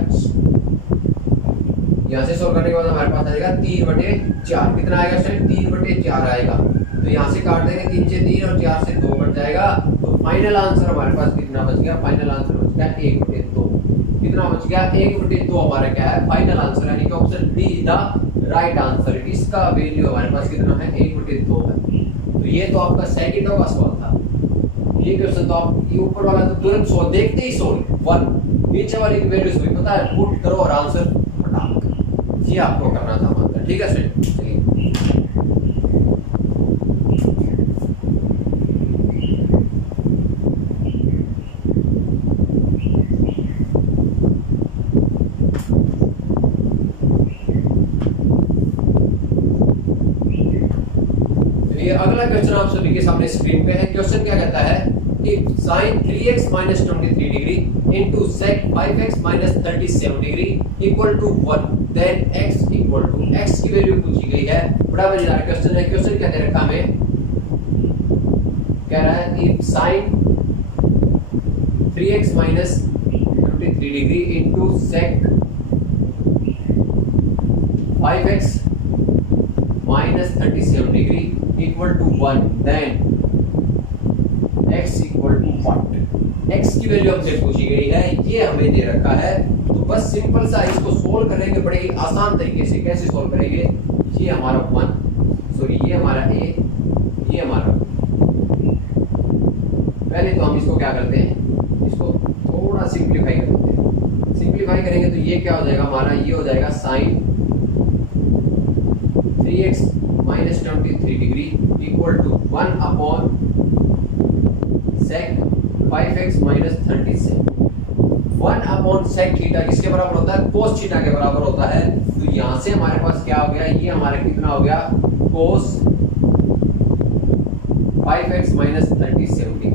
यहाँ से सोल्व करने के बाद हमारे पास आएगा 3/4। कितना आएगा फ्रेंड 3/4 आएगा। तो यहाँ से काट देंगे 3 से 3 और 4 से 2 कट जाएगा। तो फाइनल आंसर हमारे पास कितना बच गया, फाइनल आंसर बच गया 1/2। कितना बच गया 1/2 हमारा क्या है फाइनल आंसर, यानी कि option D is the right answer. इसका वैल्यू हमारे पास कितना है 1/2 है। तो ये तो आपका सेकंड का सवाल था। ये क्वेश्चन तो आप ये ऊपर वाला तो तुरंत सोल्व, देखते ही सोल्व 1, नीचे वाली की वैल्यूज भी पता है, पुट करो और आंसर फटाक, ये आपको करना था मतलब। ठीक है फ्रेंड, चलिए अगला क्वेश्चन आप सभी के सामने स्क्रीन पे है। क्वेश्चन क्या कहता है, if sin 3x minus 23 degree into sec 5x minus 37 degree equal to 1, then x equal to, x की वैल्यू पूछी गई है। बड़ा मजेदार क्वेश्चन है। क्वेश्चन क्या दे रखा हमें, कह रहा है if sin 3x minus 23 degree into sec 5x minus 37 degree equal to 1, then x equal to what? x की वैल्यू हमसे पूछी गई है, ये हमें दे रखा है। तो बस सिंपल सा इसको सोल्व करेंगे बड़े ही आसान तरीके से। कैसे सोल्व करेंगे, ये हमारा 1, सॉरी ये हमारा a, ये हमारा, पहले तो हम इसको क्या करते हैं, इसको थोड़ा सिंप्लीफाई कर देते हैं। सिंप्लीफाई करेंगे तो ये क्या हो जाएगा हमारा, ये हो जाएगा sin 3x minus 23 degree equal to 1 upon sec 5x minus 37। 1 upon sec theta किसके बराबर होता है, cos थीटा के बराबर होता है। तो यहाँ से हमारे पास क्या हो गया, ये हमारा कितना हो गया cos 5x minus 37 डिग्री,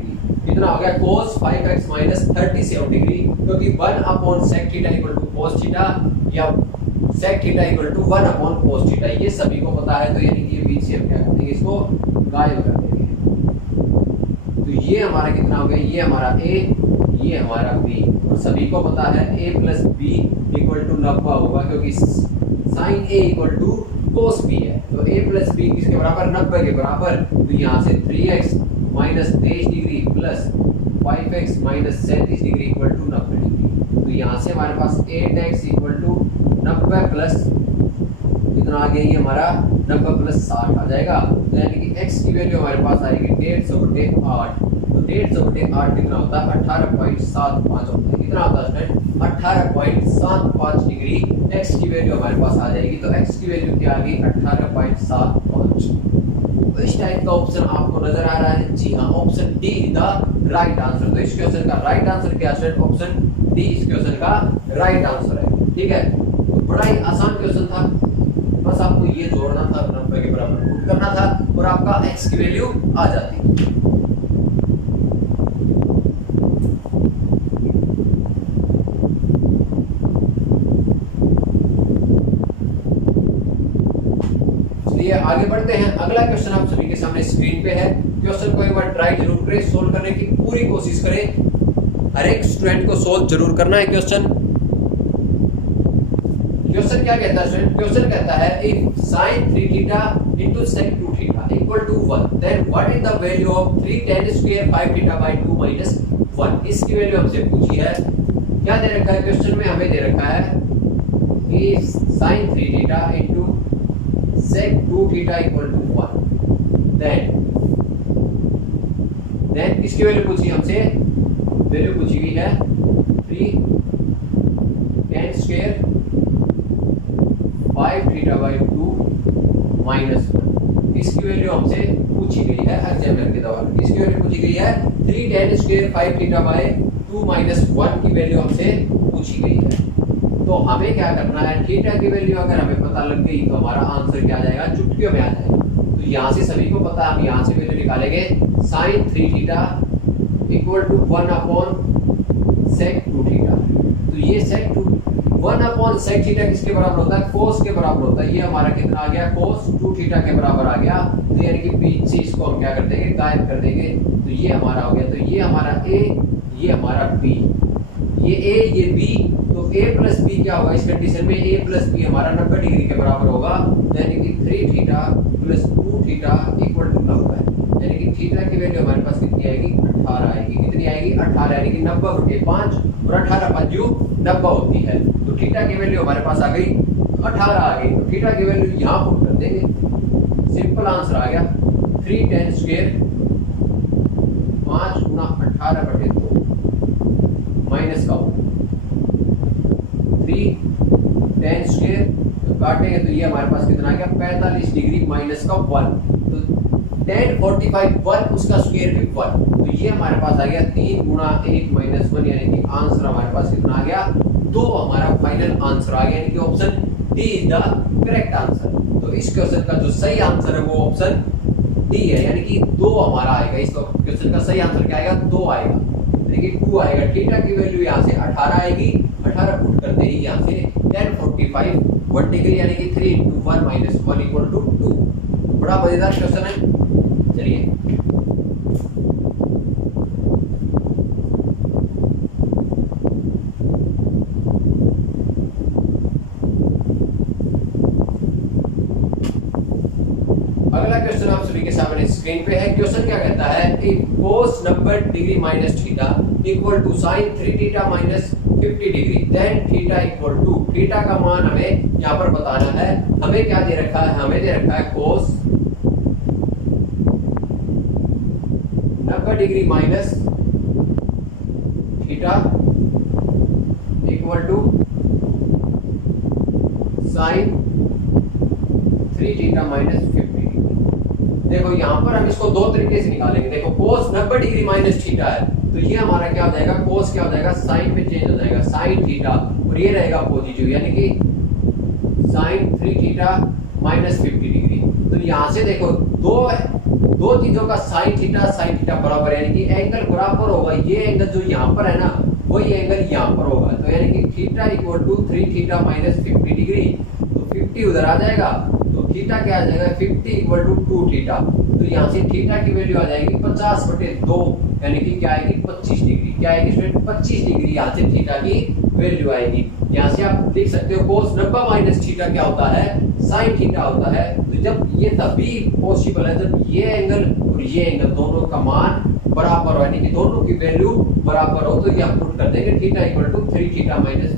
कितना हो गया cos 5x minus 37 डिग्री, क्योंकि 1 upon sec theta equal to cos theta या sec theta equal to 1 upon cos theta, ये सभी को पता है। तो यानी कि बीच से हम क्या करते देंगे, इसको गायब कर देंगे। तो ये हमारा कितना हो गया, ये हमारा a, ये हमारा b, और सभी को पता है a plus B equal to 90 होगा, क्योंकि sine a equal to cos b है। तो a प्लस बी किसके बराबर, 90 के बराबर। तो यहाँ से 3x minus 23 degree plus 5x minus 37 degree equal to 90 degree. तो यहाँ से हमारे पास 8x इक्वल टू 90 प्लस कितना आ गया, ये हमारा 90 प्लस 60 आ जाएगा। तो यानी कि x की वैल्यू हमारे पास आएगी 150/8। तो 150/8 कितना होता है, 18.75 होता है। कितना होता है स्टूडेंट, 18.75 डिग्री x की वैल्यू हमारे पास आ जाएगी। तो x की वैल्यू क्या आ गई, 18.75। तो इस टाइप का ऑप्शन आपको नजर आ रहा है। जी हाँ, option D the right answer. तो इस क्वेश्चन का राइट आंसर क्या है, ऑप्शन डी इस क्वेश्चन का राइट आंसर है। ठीक है, तो बड़ा ही आसान क्वेश्चन था, बस आपको ये जोड़ना था, 90 के बराबर पुट करना था और आपका x की वैल्यू आ जाती। आगे बढ़ते हैं। अगला क्वेश्चन आप सभी के सामने स्क्रीन पे है। क्वेश्चन को एक बार ट्राई जरूर करें, सोल्व करने की पूरी कोशिश करें। हर एक स्टूडेंट को सोल्व जरूर करना है क्वेश्चन। क्वेश्चन क्या कहता है स्टूडेंट, क्वेश्चन कहता है if sin 3 theta into sec 2 theta equal to 1 then what is the value of 3 tan square 5 theta by 2 minus 1। इसकी वैल्यू हमसे पूछी है। क्या दे रखा है क्वेश्चन में, हमें दे रखा है कि sin 3 theta into sec 2 theta equal to 1 then किसकी वैल्यू पूछी हमसे, वैल्यू पूछी गई है 3 tan square 5 theta by 2 minus 1। इसकी वैल्यू हमसे पूछी गई है एग्जामिनर के द्वारा। इसकी वैल्यू पूछी गई है 3 tan square 5 theta by 2 minus 1 की वैल्यू हमसे पूछी गई है। तो हमें क्या करना है, थीटा की वैल्यू अगर हमें पता लग गई तो हमारा आंसर क्या आ जाएगा, चुटकियों में आ जाएगा। तो यहाँ से सभी को पता है, हम यहाँ से वैल्यू निकालेंगे sin 3 theta equal to 1 sec 2 theta. तो ये sec 1 sec थीटा किसके बराबर होता है, cos के बराबर होता है। ये हमारा कितना आ गया, cos 2 थीटा के बराबर आ गया। तो यानी कि बीच से इसको हम क्या कर देंगे, गायब कर देंगे। तो ये हमारा हो गया। तो ये हमारा a, ये हमारा b, ये a ये b। तो a प्लस बी क्या होगा इस कंडीशन में, a प्लस बी हमारा 90 डिग्री के बराबर होगा। यानी कि 3 theta plus 2 theta equal to 90। यानी कि थीटा की वैल्यू हमारे पास कितनी आएगी, 18 आएगी। कितनी आएगी, 18, यानी कि 90/5 और 18 5 90 होती है। तो थीटा की वैल्यू हमारे पास आ गई 18 आ गई। तो थीटा की वैल्यू यहाँ पुट कर देंगे, सिंपल आंसर आ गया 3 tan स्क्वायर 5 गुना 18/2 माइनस का 3 tan स्क्वायर, तो काटेंगे तो ये हमारे पास कितना आ गया 45 डिग्री माइनस का 1। तो tan 45 1 उसका स्क्वायर भी 1। तो ये हमारे पास आ गया 3 गुना 1 माइनस 1, यानी कि आंसर हमारे पास कितना आ गया 2। हमारा फाइनल आंसर आ गया, यानी कि option D is the correct answer. तो इस क्वेश्चन का जो सही आंसर है वो ऑप्शन डी है, यानी कि 2 हमारा आएगा। इस क्वेश्चन का सही आंसर क्या आएगा, 2 आएगा, यानी कि 2 आएगा। थीटा की वैल्यू यहाँ से 18 आएगी, 18 पुट करते ही यहाँ से tan 45 1 डिग्री, यानी कि 3 × 1 - 1 = 2। बड़ा मजेदार क्वेश्चन है। चलिए अगला क्वेश्चन आप सभी के सामने स्क्रीन पे है। क्वेश्चन क्या कहता है, if cos 90 degree minus theta equal to sin 3 theta minus 50 degree then theta equal to, theta का मान हमें यहाँ पर बताना है। हमें क्या दे रखा है, हमें दे रखा है cos 90 degree minus theta equal to sin 3 theta minus 50। देखो यहाँ पर हम इसको 2 तरीके से निकालेंगे। देखो cos 90 डिग्री माइनस थीटा है, तो ये हमारा क्या हो जाएगा, cos क्या हो जाएगा, sin में चेंज हो जाएगा, sin थीटा, और ये रहेगा पॉजिटिव, यानी कि sin 3 थीटा माइनस 50 डिग्री। तो यहाँ से देखो दो चीजों का sin थीटा बराबर, यानी कि एंगल बराबर होगा। ये एंगल जो यहाँ पर है ना, वही एंगल यहाँ पर होगा। तो यानी कि theta equal to 3 theta minus 50 degree. तो 50 उधर आ जाएगा, तो थीटा क्या आ जाएगा 50 इक्वल टू 2 थीटा। तो यहाँ से थीटा की वैल्यू आ जाएगी 50/2 यानी कि क्या आएगी 25 डिग्री। क्या आएगी स्टूडेंट 25 डिग्री यहाँ से थीटा की वैल्यू आएगी। यहाँ से आप देख सकते हो cos 90 माइनस थीटा क्या होता है sin थीटा होता है। तो जब ये तभी पॉसिबल है जब ये एंगल और ये एंगल दोनों का मान बराबर हो यानी कि दोनों की वैल्यू बराबर हो। तो ये हम पुट कर देंगे theta equal to 3 theta minus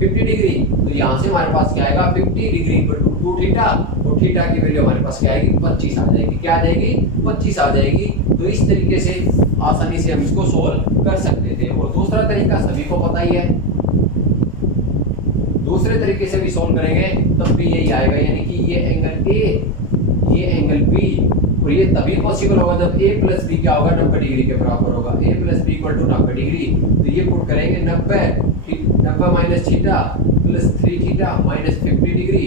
50 degree. तो यहाँ से हमारे पास क्या आएगा 50 डिग्री इक्वल टू 2 थीटा और थीटा की वैल्यू हमारे पास क्या आएगी 25 आ जाएगी। क्या आ जाएगी 25 आ जाएगी। तो इस तरीके से आसानी से हम इसको सोल्व कर सकते थे। और दूसरा तरीका सभी को पता ही है, दूसरे तरीके से भी सोल्व करेंगे तब भी यही आएगा यानी कि ये एंगल ए ये एंगल बी और ये तभी पॉसिबल होगा जब a प्लस बी क्या होगा 90 डिग्री के बराबर होगा। a plus B equal to 90 degree. तो ये पुट करेंगे 90 minus theta plus 3 theta minus 50 degree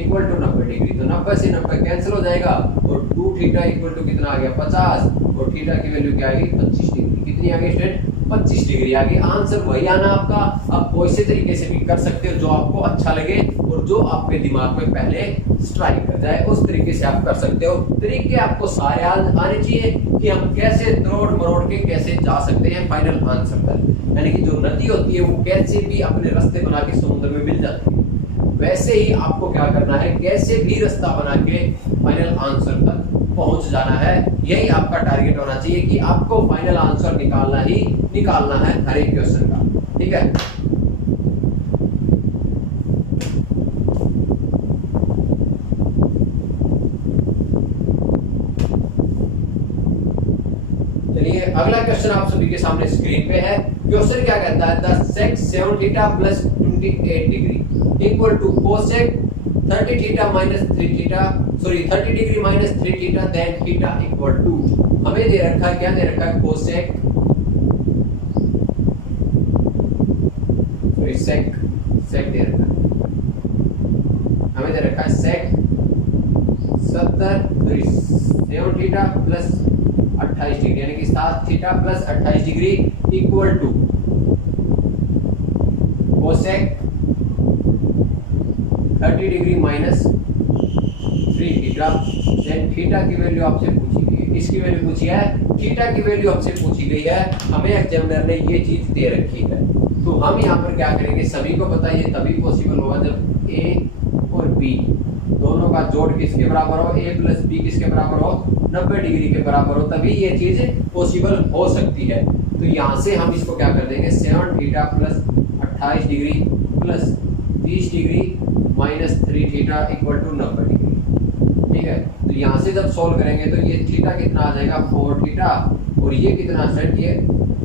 equal to 90 degree. तो 90 से 90 कैंसिल हो जाएगा और 2 थीटा इक्वल टू कितना आ गया 50 और थीटा की वैल्यू क्या आ गई 25 डिग्री। कितनी आ गई स्टूडेंट 25 डिग्री आ गई। आंसर वही आना आपका। आप कोई से तरीके से भी कर सकते हो जो आपको अच्छा लगे और जो आपके दिमाग में पहले स्ट्राइक कर जाए उस तरीके से आप कर सकते हो। तरीके आपको सारे आने चाहिए कि हम कैसे तोड़ मरोड़ के कैसे जा सकते हैं फाइनल आंसर तक। यानी कि जो नदी होती है वो कैसे भी अपने रास्ते बना के समुद्र में मिल जाती है, वैसे ही आपको क्या करना है कैसे भी रास्ता बना के फाइनल आंसर तक पहुंच जाना है। यही आपका टारगेट होना चाहिए कि आपको फाइनल आंसर निकालना है हर एक क्वेश्चन का। ठीक है, चलिए अगला क्वेश्चन आप सभी के सामने स्क्रीन पे है। क्वेश्चन क्या कहता है the sec 7 theta plus 28 degree equal to cosec 30 theta minus 3 theta 30 degree minus 3 theta then theta equal to. हमें दे रखा है क्या दे रखा है cosec sec दे रखा है। हमें दे रखा है sec 7 थीटा प्लस 28 डिग्री यानी कि 7 theta plus 28 degree equal to cosec 30 degree minus 3 theta then theta की वैल्यू आपसे पूछी गई है। इसकी वैल्यू पूछी है, थीटा की वैल्यू आपसे पूछी गई है। हमें एग्जामिनर ने ये चीज दे रखी है। तो हम यहाँ पर क्या करेंगे, सभी को पता है ये तभी पॉसिबल होगा जब a और b दोनों का जोड़ किसके बराबर हो, a प्लस b किसके बराबर हो 90 डिग्री के बराबर हो, तभी ये चीज पॉसिबल हो सकती है। तो यहाँ से हम इसको क्या कर देंगे 7 theta plus 28 degree plus 30 degree minus 3 theta equal to 90 degree. ठीक है, तो यहाँ से जब सॉल्व करेंगे तो ये थीटा कितना आ जाएगा 4 थीटा और ये कितना सेट ये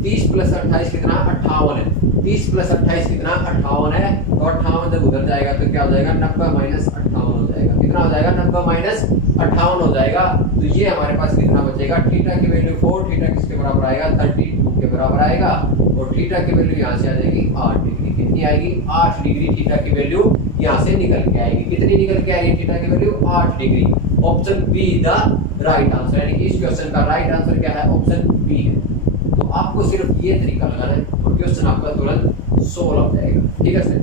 30 प्लस 28 कितना 58 है। 30 प्लस 28 कितना 58 है। तो 58 जब उधर जाएगा तो क्या हो जाएगा 90 माइनस 58 हो जाएगा। कितना हो जाएगा 90 माइनस 58 हो जाएगा। तो ये हमारे पास कितना बचेगा, थीटा की वैल्यू 4 थीटा किसके बराबर आएगा 32 के बराबर आएगा और थीटा की वैल्यू यहाँ से आ जाएगी 8 डिग्री। कितनी आएगी 8 डिग्री थीटा की वैल्यू यहाँ से निकल के आएगी। कितनी निकल के आएगी थीटा की value 8 degree. Option be the right answer यानी कि इस क्वेश्चन का राइट आंसर क्या है ऑप्शन बी है। तो आपको सिर्फ ये तरीका लगाना है और क्वेश्चन आपका तुरंत सोल्व हो जाएगा। ठीक है सर,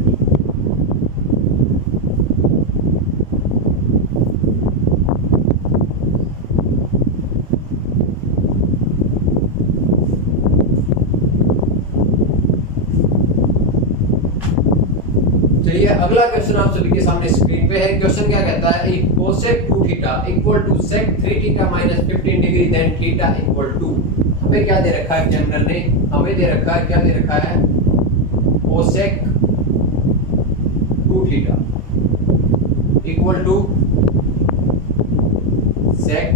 चलिए अगला क्वेश्चन आप सभी के सामने स्क्रीन पे है। क्वेश्चन क्या कहता है cosec 2 theta equal to sec 3 theta minus 15 degree then theta equal to. हमें क्या दे रखा है एग्जामिनर ने, हमें दे रखा है क्या दे रखा है cosec 2 theta equal to sec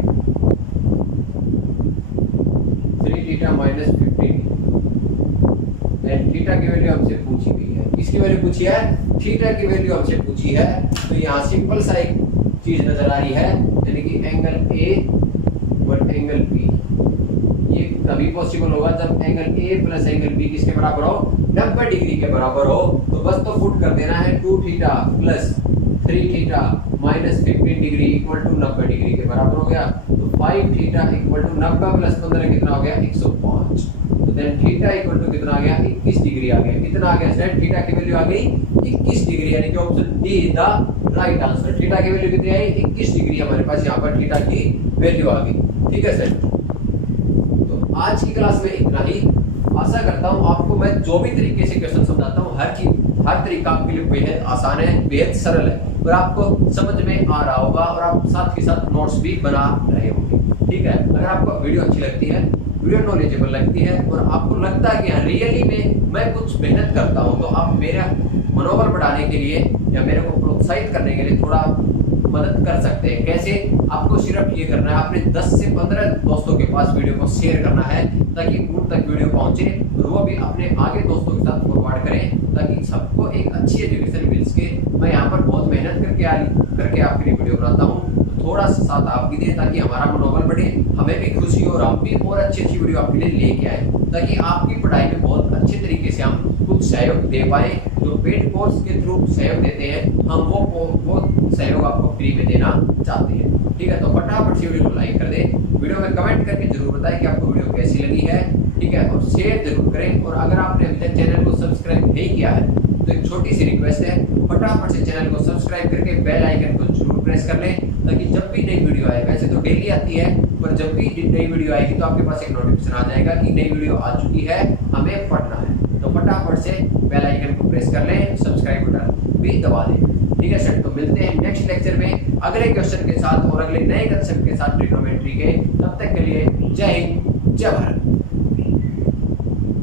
3 theta minus 15 then theta की वैल्यू हमसे पूछी गई है। किसकी वैल्यू पूछी है, थीटा की वैल्यू हमसे पूछी है। तो यहाँ सिंपल सा एक चीज नजर आ रही है यानी कि एंगल A और एंगल B ये तभी पॉसिबल होगा जब angle A plus angle B किसके बराबर हो 90 डिग्री के बराबर हो। तो बस तो पुट कर देना है 2 theta plus 3 theta minus 15 degree equal to 90 degree के बराबर हो गया। तो 5 थीटा इक्वल टू 90 प्लस 15 कितना हो गया 105। तो देन थीटा इक्वल टू कितना आ गया 21 डिग्री आ गया। कितना आ गया स्टूडेंट? थीटा की वैल्यू आ गई 21 डिग्री, यानी कि option D is the right answer. Theta की वैल्यू कितनी आई? 21 डिग्री हमारे पास यहाँ पर थीटा की वैल्यू आ गई। ठीक है सर, तो आज की क्लास में इतना ही। आशा करता हूँ आपको मैं जो भी तरीके से क्वेश्चन समझाता हूँ हर तरीका आपके लिए बेहद आसान है, बेहद सरल है और आपको समझ में आ रहा होगा और आप साथ के साथ नोट्स भी बना रहे होंगे। ठीक है, अगर आपको वीडियो अच्छी लगती है, वीडियो नॉलेजेबल लगती है और आपको लगता है कि रियली में मैं कुछ मेहनत करता हूँ, तो आप मेरा मनोबल बढ़ाने के लिए या मेरे को प्रोत्साहित करने के लिए थोड़ा मदद कर सकते हैं। कैसे? आपको सिर्फ ये करना है, अपने 10 से 15 दोस्तों के पास वीडियो को शेयर करना है ताकि उन तक वीडियो पहुंचे और वो भी अपने आगे दोस्तों के साथ फॉरवर्ड करें ताकि सबको एक अच्छी एजुकेशन मिल सके। मैं यहाँ पर बहुत मेहनत करके आपके लिए वीडियो बनाता हूँ, तो थोड़ा सा साथ आप भी दें ताकि हमारा मनोबल बढ़े, हमें भी खुशी हो और आप भी और अच्छी वीडियो आपके लिए लेके आए ताकि आपकी पढ़ाई में बहुत अच्छे तरीके से हम कुछ सहयोग दे पाए। जो पेड कोर्स के थ्रू सहयोग देते हैं हम वो सहयोग आपको फ्री में देना चाहते हैं। ठीक है, तो फटाफट से वीडियो को लाइक कर दें, वीडियो में कमेंट करके जरूर बताएं कि आपको वीडियो कैसी लगी है। ठीक है, और शेयर जरूर करें और अगर आपने अभी तक चैनल को सब्सक्राइब नहीं किया है तो एक छोटी सी रिक्वेस्ट है, फटाफट से चैनल को सब्सक्राइब करके बेल आइकन को जरूर प्रेस कर लें ताकि जब भी नई वीडियो आए, वैसे तो डेली आती है पर जब भी नई वीडियो आएगी तो आपके पास एक नोटिफिकेशन आ जाएगा कि नई वीडियो आ चुकी है, हमें पढ़ना है। तो फटाफट से बेल आइकन को प्रेस कर लें, सब्सक्राइब बटन भी दबा दें। ठीक है सर, तो मिलते हैं नेक्स्ट लेक्चर में अगले क्वेश्चन के साथ और अगले नए कंसेप्ट के साथ ट्रिग्नोमेट्री के। तब तक के लिए जय हिंद, जय भारत।